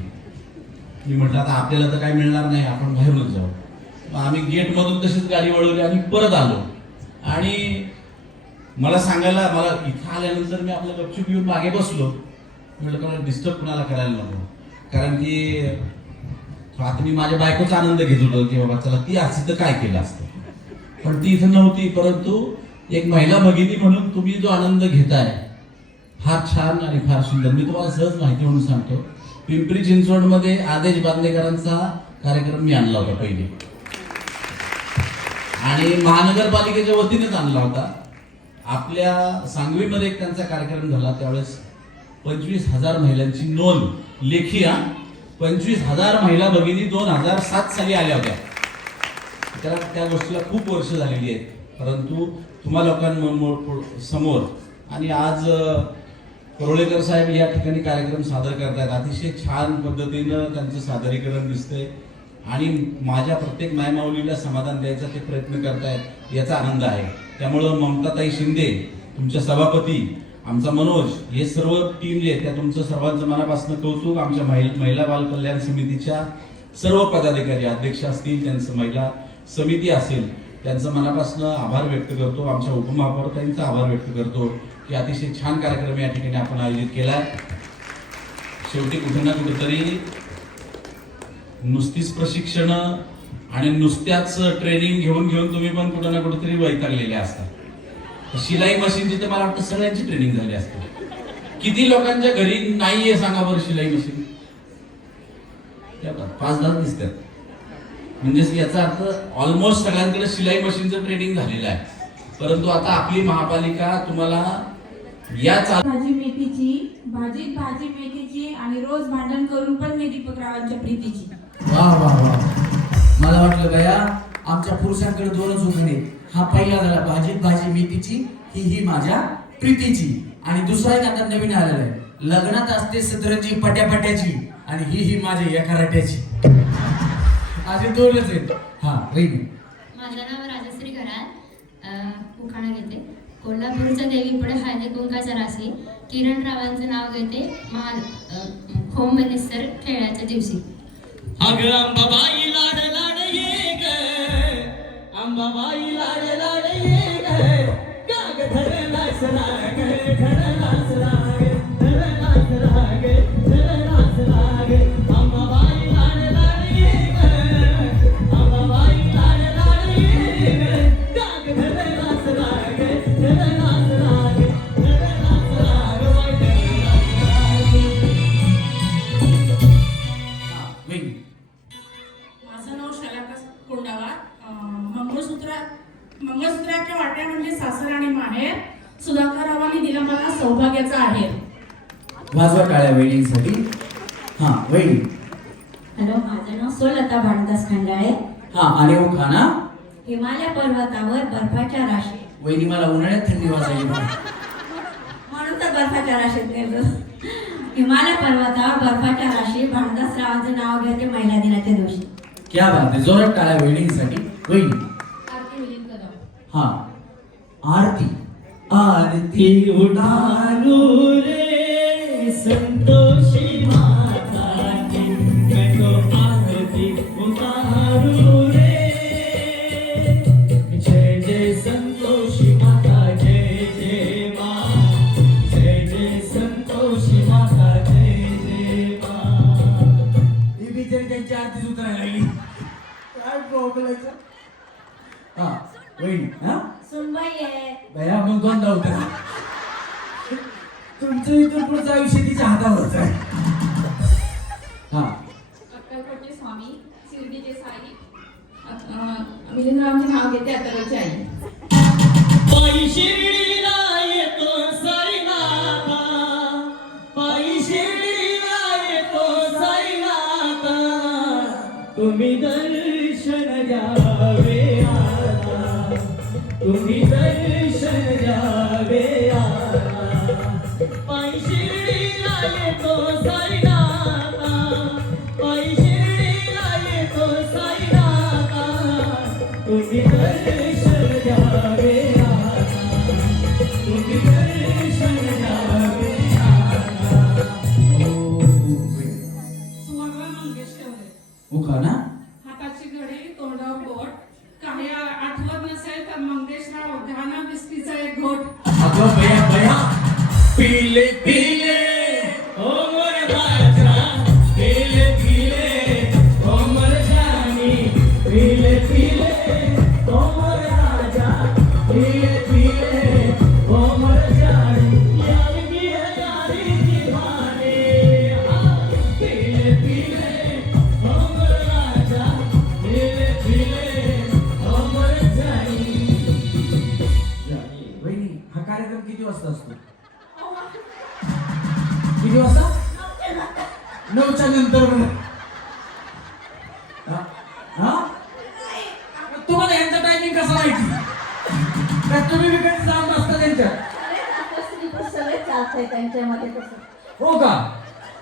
मी म्हटलं आता आपल्याला तर काय मिळणार नाही, आपण बाहेरूनच जाऊ. आम्ही गेटमधून तशीच गाडी वळवली आणि परत आलो. आणि मला इथं आल्यानंतर मी आपलं गपचूप येऊन मागे बसलो. म्हटलं का डिस्टर्ब कुणाला करायला नको, कारण की आता मी माझ्या बायकोचा आनंद घेत होतो की बाबा चला ती असती तर काय केलं असतं, पण ती इथं नव्हती. परंतु एक महिला भगिनी म्हणून तुम्ही जो आनंद घेताय फार छान आणि फार सुंदर. मी तुम्हाला सहज माहिती म्हणून सांगतो, पिंपरी चिंचवडमध्ये आदेश बांदेकरांचा कार्यक्रम मी आणला होता पहिले, आणि महानगरपालिकेच्या वतीनेच आणला होता. आपल्या सांगवीमध्ये एक त्यांचा कार्यक्रम झाला, त्यावेळेस 25,000 महिलांची नोंद लेखी 25,000 महिला भगिनी 2007 साली आल्या होत्या. त्या गोष्टीला खूप वर्ष झालेली आहेत. परंतु तुम्हा लोकांसमोर आणि आज परोळेकर साहेब या ठिकाणी कार्यक्रम सादर करतायत. अतिशय छान पद्धतीनं त्यांचं सादरीकरण दिसतंय आणि माझ्या प्रत्येक मायमाऊलीला समाधान द्यायचा ते प्रयत्न करतायत, याचा आनंद आहे. त्यामुळं ममताताई शिंदे, तुमच्या सभापती, आमचा मनोज, हे सर्व टीम जे त्या तुमचं सर्वांचं मनापासून कौतुक. आमच्या महिला बाल कल्याण समितीच्या सर्व पदाधिकारी, अध्यक्ष असतील, त्यांचं महिला समिती असेल, त्यांचं मनापासून आभार व्यक्त करतो. आमच्या उपमहापौरताईंचा आभार व्यक्त करतो की अतिशय छान कार्यक्रम या ठिकाणी आपण आयोजित केलाय. शेवटी कुठे ना कुठेतरी नुसतीच प्रशिक्षण आणि नुसत्याच ट्रेनिंग घेऊन तुम्ही पण कुठे ना कुठेतरी वैतागलेले असतात. शिलाई मशीनची तर मला वाटतं सगळ्यांची ट्रेनिंग झाली असते. किती लोकांच्या घरी नाहीये सांगा बरं शिलाई मशीन? 5-10 दिसतात. म्हणजे याचा अर्थ ऑलमोस्ट सगळ्यांकडे शिलाई मशीनचं ट्रेनिंग झालेलं आहे. परंतु आता आपली महापालिका तुम्हाला या भाजी मेथीची आणि रोज भांडण करून पण मी दीपकरावांच्या प्रीतीची. वा वा वा, मला वाटलं गया आमच्या पुरुषांकडे 2च उमेदवार. हा पहिला झाला भाजी मेथीची, ही माझ्या प्रीतीची. आणि दुसरा एक आता नवीन आलेला आहे, लग्नात असते सतरंजी पट्यापट्याची आणि ही माझी एका राट्याची. असे 2च आहेत. हा रहिनी. माझं नाव राजश्री घरात, उखाणा घेते. कोल्हापूरच्या देवीपुढे हळदी कुंकाचा राशी, किरण रावांचं नाव घेते होम मिनिस्टर खेळाच्या दिवशी. अगं अंबाबाई लाड लाड ये ग, अंबाबाई लाड लाड ये ग, गाग धरलास राग, धरलास राग, धरलास राग, धरलास राग. अंबाबाई लाड लाड ये ग, अंबाबाई लाड लाड ये ग, गाग धरलास राग, धरलास राग, धरलास राग, माझं नाव शलाका कोंडावा. मंगळसूत्राच्या वाट्या म्हणजे सासर आणि माहेर. सुधाकररावांनी दिला मला सौभाग्याचा आहेर. वाजवा काळ्या वेणीसाठी. हा वहिनी. हॅलो, माझं नाव सोलता भानदास खंडाळे. हा आणि उखाणा हिमालय पर्वतावर बर्फाच्या राशी. वहिनी मला उन्हाळ्यात थंडी वाजायची बघा. म्हणून तर बर्फाच्या राशीत नेलं. हिमालय पर्वतावर बर्फाच्या राशी भानुदासरावांचं नाव घेते महिला दिनाच्या दिवशी. क्या बात आहे, जोरात टाळ्या वहिनीसाठी. वहिनी आरती मिलिंद कदम. हा आरती. आरती उठारू रे संतोषी माता की, मैं तो आरती उतारू रे. जय जय संतोषी माता, जय जय माँ. जय जय संतोषी माता, जय जय माँ. ही बिचारी त्यांची आरतीच उतरायला लागली. काय प्रॉब्लेम. हा वहिनी. हा सुनबाई आहे. बया मग दोनदा उतरा. तुमचं इथून पुढचं आयुष्य तिच्या हातावरच आहे. हा अक्कलकोटचे स्वामी, शिर्डीचे साई. मिलिंदरावांचे नाव घेते अक्कलकोटची आई. पायी शिर्डीला येतो साईनाथा, पायी शिर्डीला येतो साईनाथा. तुम्ही दर्शन द्यावे आता, तुम्ही दर्शन द्यावे आता. पायी शिर्डीला येतो साईनाथा, पायी शिर्डीला येतो साईनाथा. तुम्ही दर्शन द्यावे आता, तुम्ही दर्शन द्यावे आता. सुवर्णा मंगेशकर. हो का ना. हाताची घडी, तोंडावर बोट. काही आठवत नसेल तर मंगेशराव घाना बिस्कीचा एक घोट. अगं बया बया. पीले पीले ओ मोर बाजा, पीले पीले ओ मोर जानी. पीले पीले ओ मोर राजा, पीले पीले ओ मोर जानी. यार की है यारी दीवानी. पीले पीले ओ मोर राजा, पीले पीले ओ मोर जानी. वहिनी हा कार्यक्रम किती वाजता असतो. किती वाजता. 9च्या नंतर. हा? हा? तुम्हाला यांचा टायमिंग कसा माहिती. का तुम्ही विकत जाऊन असता त्यांच्या. सगळे चालतंय त्यांच्यामध्ये तसं. हो का.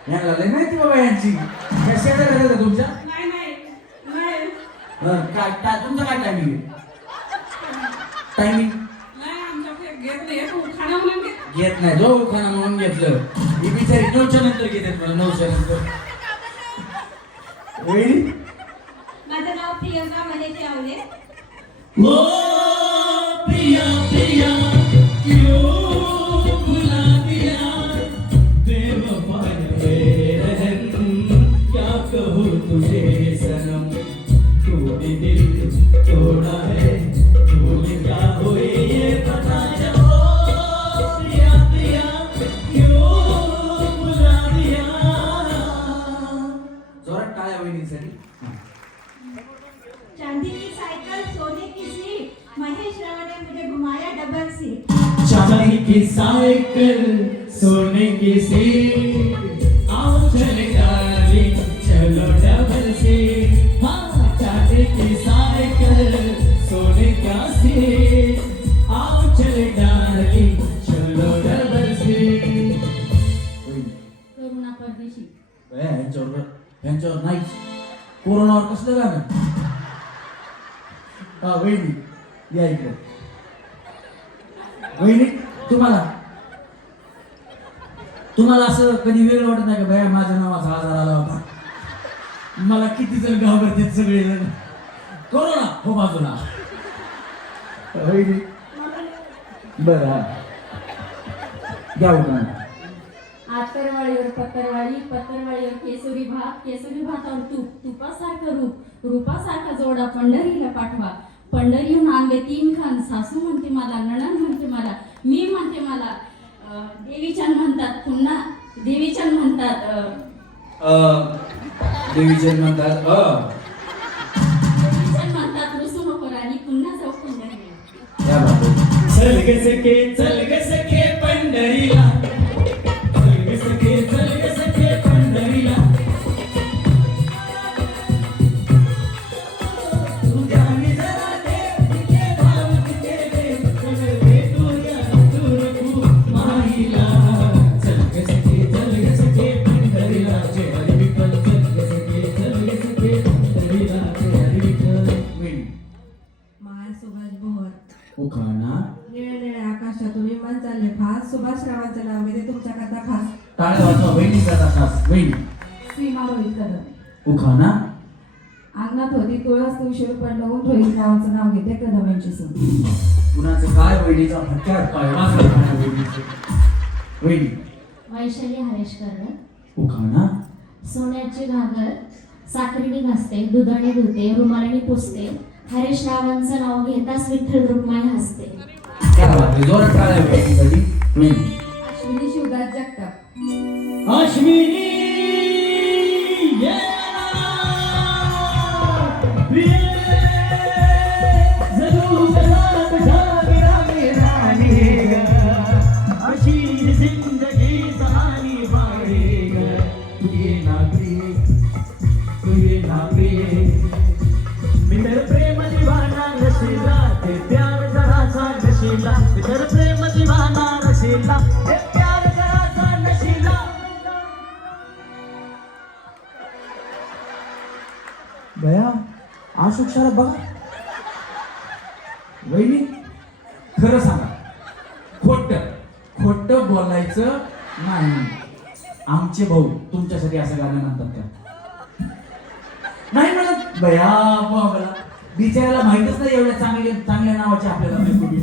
यांना लय माहिती बाबा यांची. कशा करायचं तुमच्या. नाही नाही नाही काय तुमचं काय टायमिंग आहे. टायमिंग नाही आमच्याकडे घेत नाही. उखाणा म्हणून घेत. घेत नाही. जो उखाणा म्हणून घेतलं. ही बिचारी 9च्या नंतर घेतात मला. 9च्या नंतर. वहिनी माझं नाव प्रियंका महेश आवले. ओ पिया पिया क्यों भुला दिया, बेवफा रहन क्या कहूँ तुझे सनम. तूने दिल तोड़ा है, भूल क्या हुई ये बता जा. ओ पिया पिया क्यों भुला दिया. जोरात टाळ्या वहिनीसाठी. चांदी की साइकिल, सोने की सीट, महेश राव ने मुझे घुमाया डबल सीट. चांदी की साइकिल, सोने की सीट. आओ चले डार्लिंग चलो डबल सीट. हाँ चांदी की साइकिल, सोने का सीट. आओ चले डार्लिंग चलो डबल सीट. करुणा परदेशी. यांच्यावर नाही. कोरोनावर कसलं गाणं. हा वहिनी या इकडे. वहिनी तुम्हाला असं कधी वेगळं वाटत नाही का भया माझ्या नावाचा आजार आला होता. मला किती जण घाबरतात सगळे जण. कोरोना हो बाजूला. वहिनी बरं हा घ्या उखाणा. आतरवाळीवर पत्तरवाळी, पत्तरवाळीवर केसरी भात, केसरी भातावर तूप, तुपासारखं रूप, रूपासारखा जोडा पंढरीला पाठवा. पंढरीहून आणले 3 खान. सासू म्हणते मला, नणंद म्हणते मला, मी म्हणते मला. देवीचंद म्हणतात पुन्हा, देवीचंद म्हणतात. देवीचे म्हणतात देवीचंद म्हणतात रुसू नको राणी, पुन्हा जाऊ पंढरीला. क्या बात आहे. चल ग सखे पंढरीला. चल ग सखे पंढरीला. तू ध्यानी जरा दे उखाणा निळ्या निळ्या आकाशातून विमान चालले फास सुभाषरावांचं नाव घेते तुमच्याकरता खास. टाळ्या वाजवा वहिनी करता खास वहिनी. सीमा रोहित कदम. उखाणा अंगणात होती तुळस तुळशी पण लावून रोहित नावाचं नाव घेते कदम यांची सून. कुणाचं काय वहिनीचा फटक्यात पाय वाजला खाण्या वहिनीचे. वहिनी. वैशाली हरेश करणं. उखाणा सोन्याची घागर साखरेने घासते, दुधाने धुते, रुमालाने पुसते, हरेश रावांचं नाव घेताच विठ्ठल रुक्माई हसते. क्या बात आहे, जोरात टाळ्या वहिनीसाठी. वहिनी. अश्विनी शिवदास जगताप. अश्विनी अशी जिंदगी सहानी पाडेगा तुझे नाते मित्र प्रेम दिवाना रसेला ते प्यार जरासा नशीला मित्र प्रेम दिवाना रसेला ते प्यार जरासा नशीला. बया अशोक शरद बघा. वहिनी खरं सांगा, खोट बोलायचं नाही. आमचे भाऊ तुमच्यासाठी असं गाणं म्हणतात का? नाही म्हणत. बया बाबा बिचाराला माहितच नाही एवढ्या चांगल्या नावाचे आपल्याला माहिती.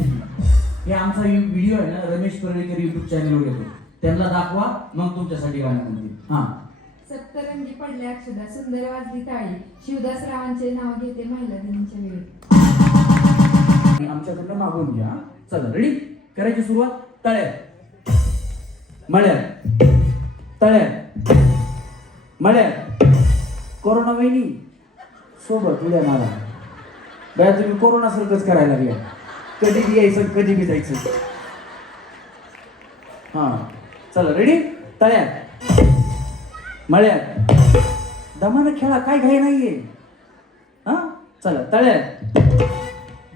हे आमचा व्हिडिओ आहे ना, रमेश पर्रीकर युट्यूब चॅनलवर येतो, त्यांना दाखवा, मग तुमच्यासाठी गाणं म्हणतील. हा. सप्तरंगी पडल्या अक्षदा सुंदर वाजली टाळी शिवदास रावांचे नाव घेते महिला दिनाच्या वेळी. आमच्याकडनं मागून घ्या. चला रेडी करायची सुरुवात. तळ्यात मळ्यात तळ्यात मळ्यात कोरोना वहिनी सोबत उद्या मला. बया तुम्ही कोरोना सारखंच करायला लागल्या. कधी बी यायचं कधी बी जायचं. हा चला रेडी. तळ्यात मळ्यात दमानं खेळा, काय घाई नाहीये. हा चला. तळ्यात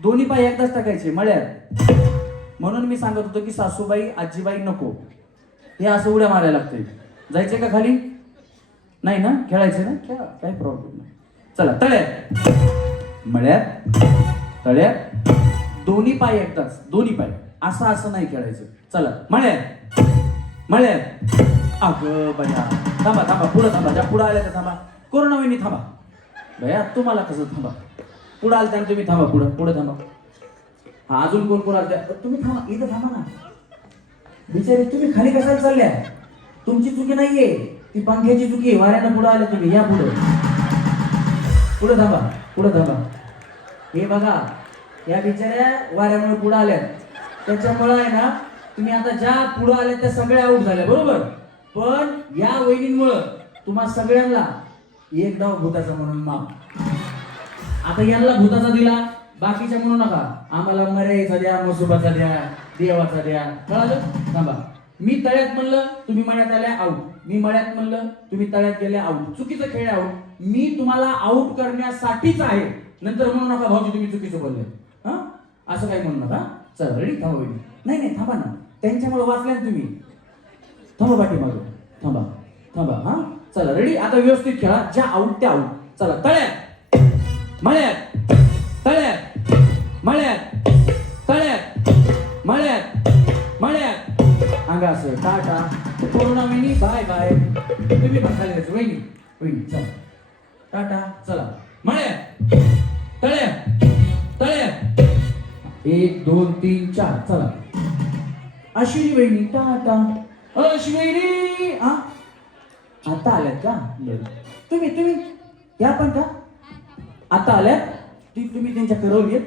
दोन्ही पाय एकदाच टाकायचे. मळ्यात म्हणून मी सांगत होतो की सासूबाई आजीबाई नको, हे असं उड्या मारायला लागते. जायचंय का खाली? नाही ना, खेळायचं ना, खेळा, काही प्रॉब्लेम नाही. चला. तळ्यात मळ्यात तळ्यात दोन्ही पाय एकदाच, दोन्ही पाय असं नाही खेळायचं. चला. मळ्यात मळ्यात. अगं बया थांबा थांबा, पुढं थांबा, ज्या पुढं आल्या तर थांबा. कोरोना वहिनी थांबा. बया तुम्हाला कसं थांबा, पुढं आल त्यानं तुम्ही थांबा, पुढं थांबा. हा अजून कोण आल त्या तुम्ही थांबा, इथं थांबा ना. बिचारे तुम्ही खाली कशाला चालल्या? तुमची चुकी नाहीये, ती पंख्याची चुकी आहे. वाऱ्यानं पुढं आले तुम्ही, या पुढं थांबा. हे बघा, या बिचाऱ्या वाऱ्यामुळे पुढं आल्या, त्याच्यामुळे आहे ना तुम्ही आता ज्या पुढं आल्या त्या सगळ्या आऊट झाल्या, बरोबर. पण या वहिनींमुळं तुम्हा सगळ्यांना एक डाव भूताचा म्हणून माप. आता यांना भूताचा दिला, बाकीच्या म्हणू नका. आम्हाला मर्यायचा द्या, मसुबाचा द्या, देवाचा द्या. कळालं? थांबा. मी तळ्यात म्हणलं तुम्ही मळ्यात आल्या आऊट, मी मळ्यात म्हणलं तुम्ही तळ्यात गेले आऊट. चुकीचं खेळ आऊट. मी तुम्हाला आऊट करण्यासाठीच आहे. नंतर म्हणू नका भाऊजी तुम्ही चुकीचं बोलले. हा असं काही म्हणू नका. चला रेडी. थांबा वहिनी. नाही थांबा ना, त्यांच्यामुळे वाचल्या तुम्ही. थांबा पाठीमागं, थांबा. हा चला रेडी. आता व्यवस्थित खेळा, ज्या आऊट त्या आऊट. चला. तळ्यात मळ्यात तळ्यात मळ्यात तळ्यात मळ्यात अंगा असं. टाटा. कोरोना वहिनी बाय बाय. तुम्ही पण खाली जायचं. वहिनी चला. टाटा. चला. मळ्यात तळ्यात 1 2 3 4. चला. अश्विनी वहिनी टाटा. अश्विनी हा आता आल्यात का? तुम्ही या पण का आता आल्यात? तुम्ही त्यांच्या करवली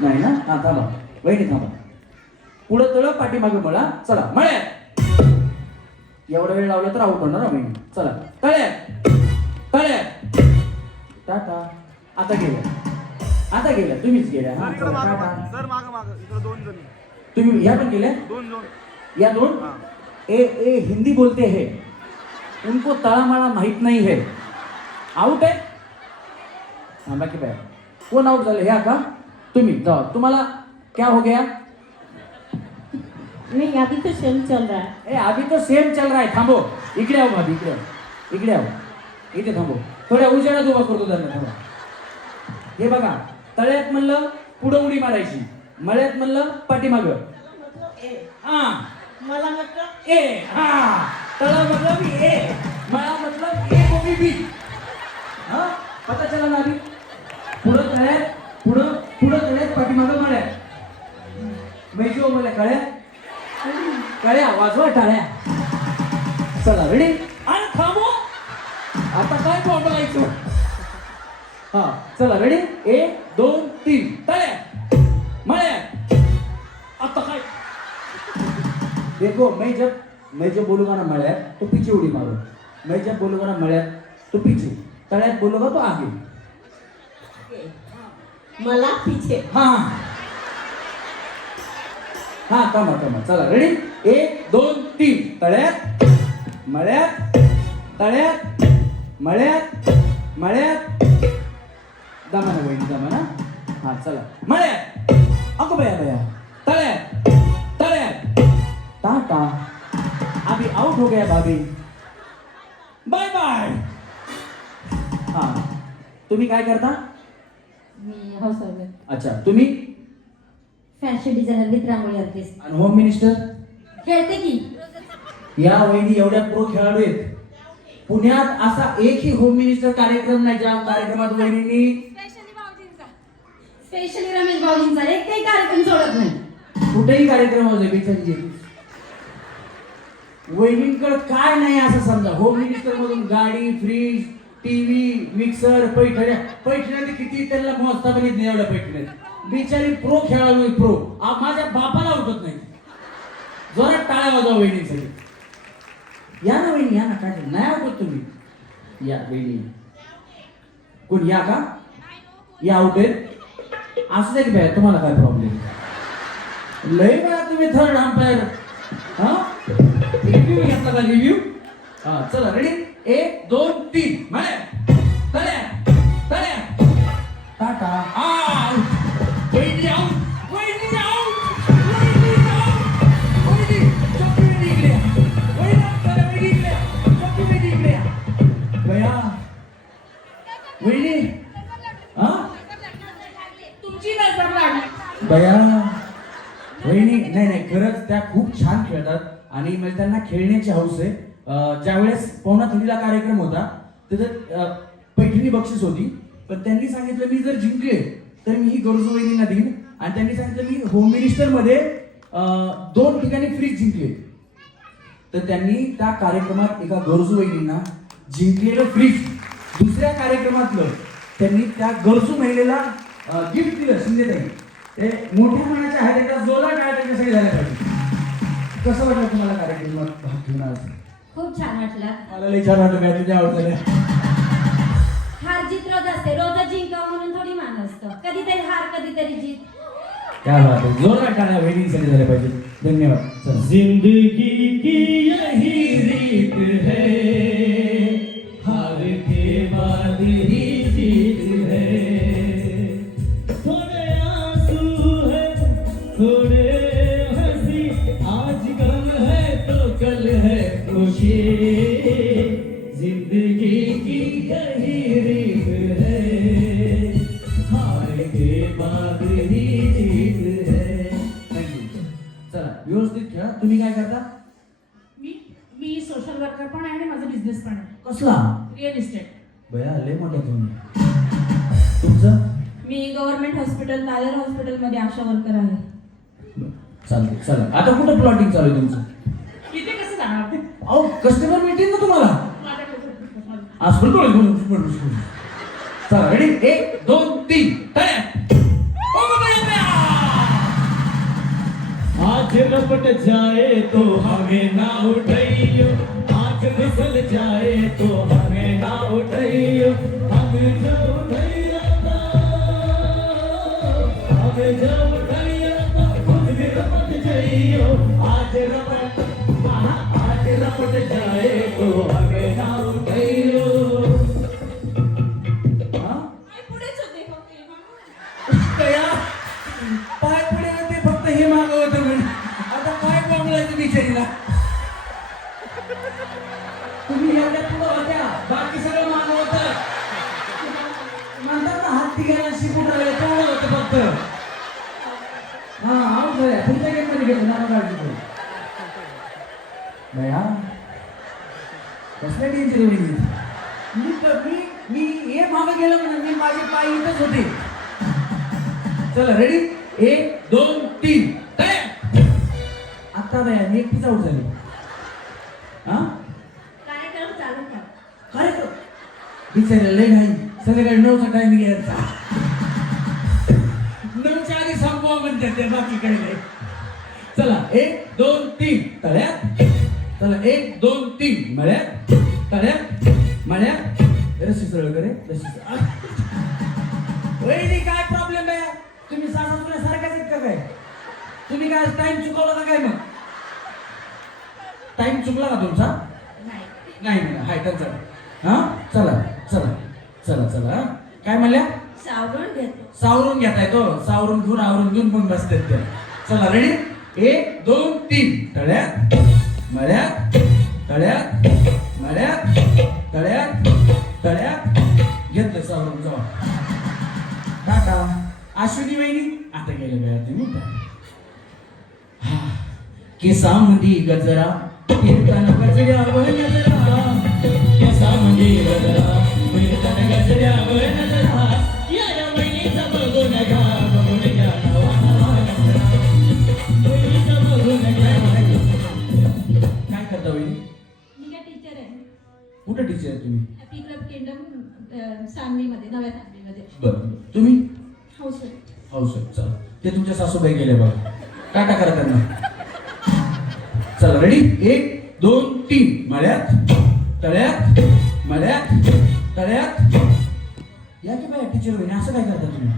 नाही ना? हा थांबा वहिनी, थांबा. पुढं तळ पाठीमागे मळा. चला. मळ्यात. एवढा वेळ लावला तर आऊट होणार वहिनी. चला. तळ्यात टाटा. आता गेल्या तुम्हीच गेल्या. हा चला. टाटा. तुम्ही या पण गेल्या. या 2. ए हिंदी बोलते हैं, उनको तळामाळा माहित नहीं है. आउट है. हाँ बाकी बाय. कौन आउट झाले? ह्या का? तुम्ही जाओ. तुम्हाला क्या हो गया? नहीं, अभी तो सेम चल रहा है. अभी तो सेम चल रहा है. थांबो. इकडे आओ भाभी, इकडे आओ. इथे थांबो. थोड्या उजेडात उभा करतो त्यांना. थांबा. हे बघा, तळ्यात म्हणलं पुढं उडी मारायची, मळ्यात म्हणलं पाठीमाग ए हा मला मतलब ए हा तळा मतलब ए मळा मतलब ए कोबी बी हा पता चला ना अभी पुढं तळ्यात पुढं तळ्यात पाठीमाग मळ्यात माहिती हो मला कळ्या वाजवा टाळ्या चला रेडी आणि थांबो आता काय बोलायचं हा चला रेडी 1 2 3 तळ्या मळ्यात आता काय देखो मैं जब बोलूंगा ना मळ्यात तो पीछे उडी मारो मैं जब बोलूंगा ना मळ्यात तो पीछे तळ्यात बोलूंगा तो आगे मला पीछे हा हा कमा चला रेडी 1 2 3 तळ्यात मळ्यात तळ्यात मळ्यात दमाना वहिनी दमाना हा चला मळ्यात अगो बया तळ्यात टाटा अभी आउट हो गया भाभी बाय बाय हा तुम्ही काय करता मी हाऊस वाईफ. अच्छा तुम्ही fashion designer with rangoli artist. आणि होम मिनिस्टर खेळते की या वहिनी एवढ्या प्रो खेळाडू आहेत पुण्यात असा एकही होम मिनिस्टर कार्यक्रम नाही ज्या कार्यक्रमात वहिनींनी स्पेशली रमेश भाऊजींचा एकही कार्यक्रम सोडत नाही. कुठेही कार्यक्रम होते बेचारीचे वहिनींकडे काय नाही असं समजा होम मिनिस्टर मधून गाडी फ्रीज टीव्ही मिक्सर पैठण्या किती त्यांना मोजता पण येत नाही एवढ्या पैठण्यात बिचारी प्रो खेळाडू प्रो माझ्या बापाला उठत नाही जरा टाळ्या वाजवा वहिनींसाठी या ना वहिनी या ना काय नाही आवडत तुम्ही या वहिनी कोण या का या आउटेड असू दे की बाय तुम्हाला काय प्रॉब्लेम लय वेळा तुम्ही थर्ड अंपायर हा रिव्ह्यू घेतला का रिव्ह्यू हा चला रेडी 1 2 3 मळ्या तळ्या टाटा आउट वहिनी आउट वहिनी आउट वहिनी चॉकलेट निघल्या वहिनी निघल्या चॉकलेट निघल्या बया वहिनी हा तुमची नजर लागली. बया वहिनी नाही खरंच त्या खूप छान खेळतात आणि म्हणजे त्यांना खेळण्याची हौस आहे ज्यावेळेस पवना थंडीला कार्यक्रम होता तिथं पैठणी बक्षीस होती पण त्यांनी सांगितलं मी जर जिंकले तर मी ही गरजू वहिनींना देईन आणि त्यांनी सांगितलं मी होम मिनिस्टर मध्ये 2 ठिकाणी फ्रीज जिंकले तर त्यांनी त्या कार्यक्रमात एका गरजू वहिनींना जिंकलेलं फ्रीज दुसऱ्या कार्यक्रमातलं त्यांनी त्या गरजू महिलेला गिफ्ट दिलं शिंदेताई ते मोठ्या मनाच्या आहेत एकदा जोला काय त्याच्यासाठी झाल्या पाहिजे कसं वाटलं तुम्हाला कार्यक्रमात भाग घेऊन आज खूप छान वाटलं. मला लई छान वाटलं काय तुझ्या आवडतं हार जीत रोज असते रोज जिंकावं म्हणून थोडी मान असतं कधीतरी हार कधीतरी जीत. क्या बात आहे जोरदार टाळ्या वहिनींसाठी झाल्या पाहिजे धन्यवाद चला जिंदगी की यही रीत है हार के बाद ही जीत है थोड़े आंसू है थोड़े हंसी आज गम है तो कल है खुशी जिंदगी की यही रीत है हार के बाद ही जीत है. थँक्यू चला व्यवस्थित खेळा तुम्ही काय करता मी सोशल वर्कर पण आहे आणि माझा बिझनेस पण आहे कसला रिअल इस्टेट. बया लय मोठा तुम्ही तुमचं मी गव्हर्नमेंट हॉस्पिटल नायर हॉस्पिटलमध्ये आशा वर्कर आहे. चालते चला आता कुठं प्लॉटिंग चालू आहे तुमचं इथे कसं जाणार ते अहो कस्टमर मिळतील ना तुम्हाला माझ्याकडे हॉस्पिटल चला रेडी 1 2 3 तळ्या आज रपट जाए तो हमें ना उठाइयो आज फिसल जाए तो हमें ना उठाइयो हम जो उठाइयो हमें जो उठाइयो खुद भी रपट जाइयो आज रपट जाए तो हमें ना उठाइयो. पुढेच होते पाय पुढे होते फक्त हे मागं होतं म्हणजे आता काय बोंबलायचं बिचारीला तुम्ही एवढ्या पुढं होत्या बाकी सगळं मागं होतं म्हणतात ना हात तिघांना शिकून राहिले तेवढं होतं फक्त पुढच्या गेम मध्ये घेतो ना काढतो बया कसल्या टेन्शन मी मी हे मागे गेलो म्हणून मी माझे पाय इथंच होते. चला रेडी 1 2 3 आता बया मी एकटीच आउट झाली. हा कार्यक्रम चालू कर. काय तो बिचारे लय नाही संध्याकाळी 9चा टायमिंग यायचा 9च्या आधी संपवा म्हणतात ते बाकीकडे नाही. चला 1 2 3 तळ्यात. चला 1 2 3 मळ्यात तळ्यात मळ्यात. रशी सरळ करे रशी वहिनी काय प्रॉब्लेम आहे तुम्ही सासूला सारखाच आहेत का काय तुम्ही काय टाइम चुकवला का काय मग टाइम चुकला का तुमचा नाही नाही हाय तर चला हा चला चला चला चला काय म्हणल्या सावरण घेतो. सावरून घेताय तो सावरून घेऊन आवरून घेऊन पण बसतात ते. चला रेडी 1 2 3 तळ्यात मळ्यात तळ्यात मळ्यात तळ्यात तळ्यात घेतलं सावरून जाऊ. टाटा अश्विनी वहिनी आता गेले वेळा तुम्ही केसामध्ये गजरा कीर्तन गजऱ्यावर नजरा केसामध्ये गजरा कीर्तन गजऱ्यावर नजरा या वहिनीचा बघून घ्या बघून घ्या वहिनीचा बघून घ्या. काय करता वहिनी? मी काय टीचर आहे. कुठं टीचर आहे तुम्ही? हॅपी क्लब किंगडम सांगलीमध्ये नव्या सांगलीमध्ये. बरं तुम्ही हाऊस चला ते तुमच्या सासूबाई गेले बघा टाटा करा त्यांना. चला रेडी 1 2 3 मळ्यात तळ्यात मळ्यात तळ्यात. या की बाया टीचर होईन असं काय करता तुम्ही?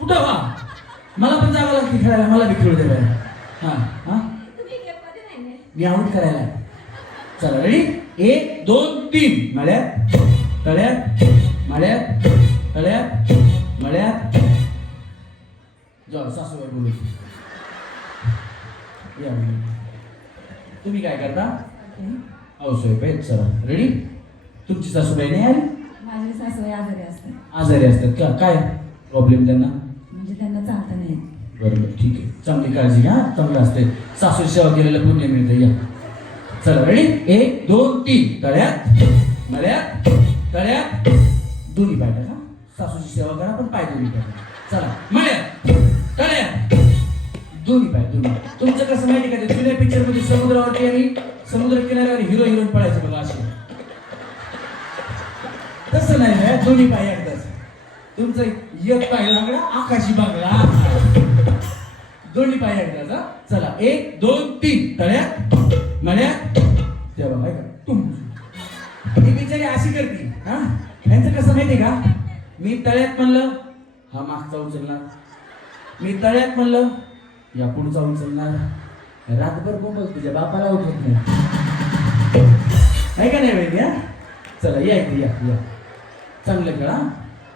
कुठं वा मला पण जागा लागते खेळायला मला बी खेळू दे बाया. हां हां मी आऊट करायला. चला रेडी 1 2 3 मळ्यात तळ्यात मळ्यात तळ्यात मळ्यात. जाऊ सासूबाई बोलू या. तुम्ही काय करता? हाऊसवाईफ आहे. चला रेडी. तुमची सासूबाई नाही आली? माझे सासूबाई आजारी असतात. आजारी असतात का? काय प्रॉब्लेम त्यांना? म्हणजे त्यांना चालता नाही. बरोबर ठीक आहे चांगली काळजी घ्या चांगलं असते सासू सेवा केलेलं पुण्य मिळतं. या चला रेडी 1 2 3 तळ्यात मळ्यात तळ्यात दोन्ही पाय टाका. सासूची सेवा करा पण पाय दोन्ही टाका. चला मळ्यात तळ्यात दोन्ही पाय दोन्ही. तुमचं कसं माहिती का ते जुन्या पिक्चर मध्ये समुद्रावरती आणि समुद्र किनाऱ्यावर हिरो हिरोईन पळायचे बघा असे. तसं नाही ना दोन्ही पाय एकदाच. तुमचं एक पाय लागला आकाशी बागला दोन्ही पाय एकदाच. हा चला 1 2 3 तळ्यात मळ्यात. तेव्हा बाय का तुम ही बिचारी अशी करते. हा यांचं कसं माहिती का मी तळ्यात म्हणलं हा मागचा उचलणार मी तळ्यात म्हणलं या पुढचा उचलणार रातभर बोंबल तुझ्या बापाला उठत नाही का नाही माहिती. हा चला या इथे या या चांगलं खेळा.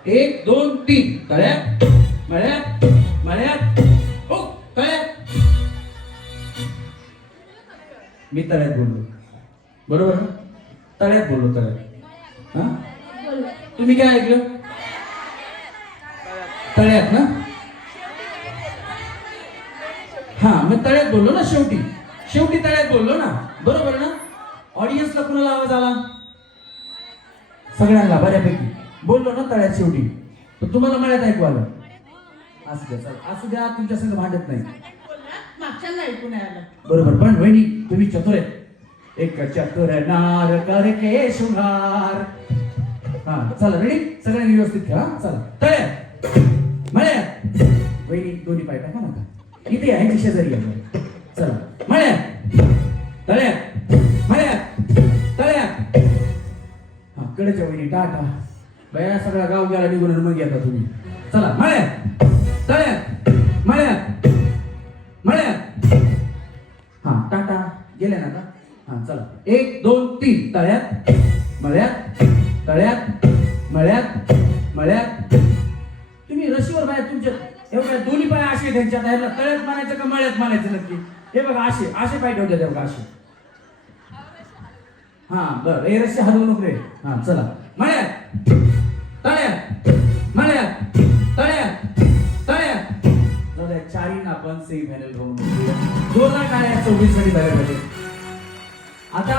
1 2 3 तळ्यात मळ्यात मळ्यात हो तळ्यात. मी तळ्यात बोललो बरोबर ना तळ्यात बोललो तळ्यात. हा तुम्ही काय ऐकलं? तळ्यात ना. हा मी तळ्यात बोललो ना शेवटी शेवटी तळ्यात बोललो ना बरोबर ना. ऑडियन्सला कुणाला आवाज आला? सगळ्यांना बऱ्यापैकी बोललो ना तळ्यात शेवटी. तर तुम्हाला मळ्यात ऐकू आलं. असू द्या चला असू द्या तुमच्या संग भांडत नाही. मागच्याला ऐकून आलं. बरोबर पण वहिनी तुम्ही चतुर आहे. एक चतुर नार करके शृंगार. हा चला रेडी सगळ्यांनी व्यवस्थित खेळा. चला तळ्यात मळ्यात वहिनी दोन्ही पाय टाका नका इथे आहे शेजारी आहे. चला मळ्यात तळ्यात मळ्यात तळ्यात. हा कडेच्या वहिनी टाटा बया सगळा गाव गेला निघून मग येता तुम्ही. चला मळ्यात तळ्यात मळ्यात मळ्यात. हा टाटा गेले ना का. हा चला 1 2 3 तळ्यात मळ्यात तळ्यात मळ्यात मळ्यात. तुम्ही रशीवर बाहेर तुमच्या एवढ्या दोन्ही पाय असे त्यांच्या तळ्यात मानायचं का मळ्यात मानायचं नक्की? हे बघा असे असे पाय ठेवले तेव्हा असे. हा बरं हे रस्सी हलवू नको रे. हा चला मळ्यात तळ्यात मळ्यात तळ्यात तळ्यात. चारी ना पण से सेमी फायनल राऊंड. जोरदार टाळ्या 24 साठी झाल्या पाहिजे. आता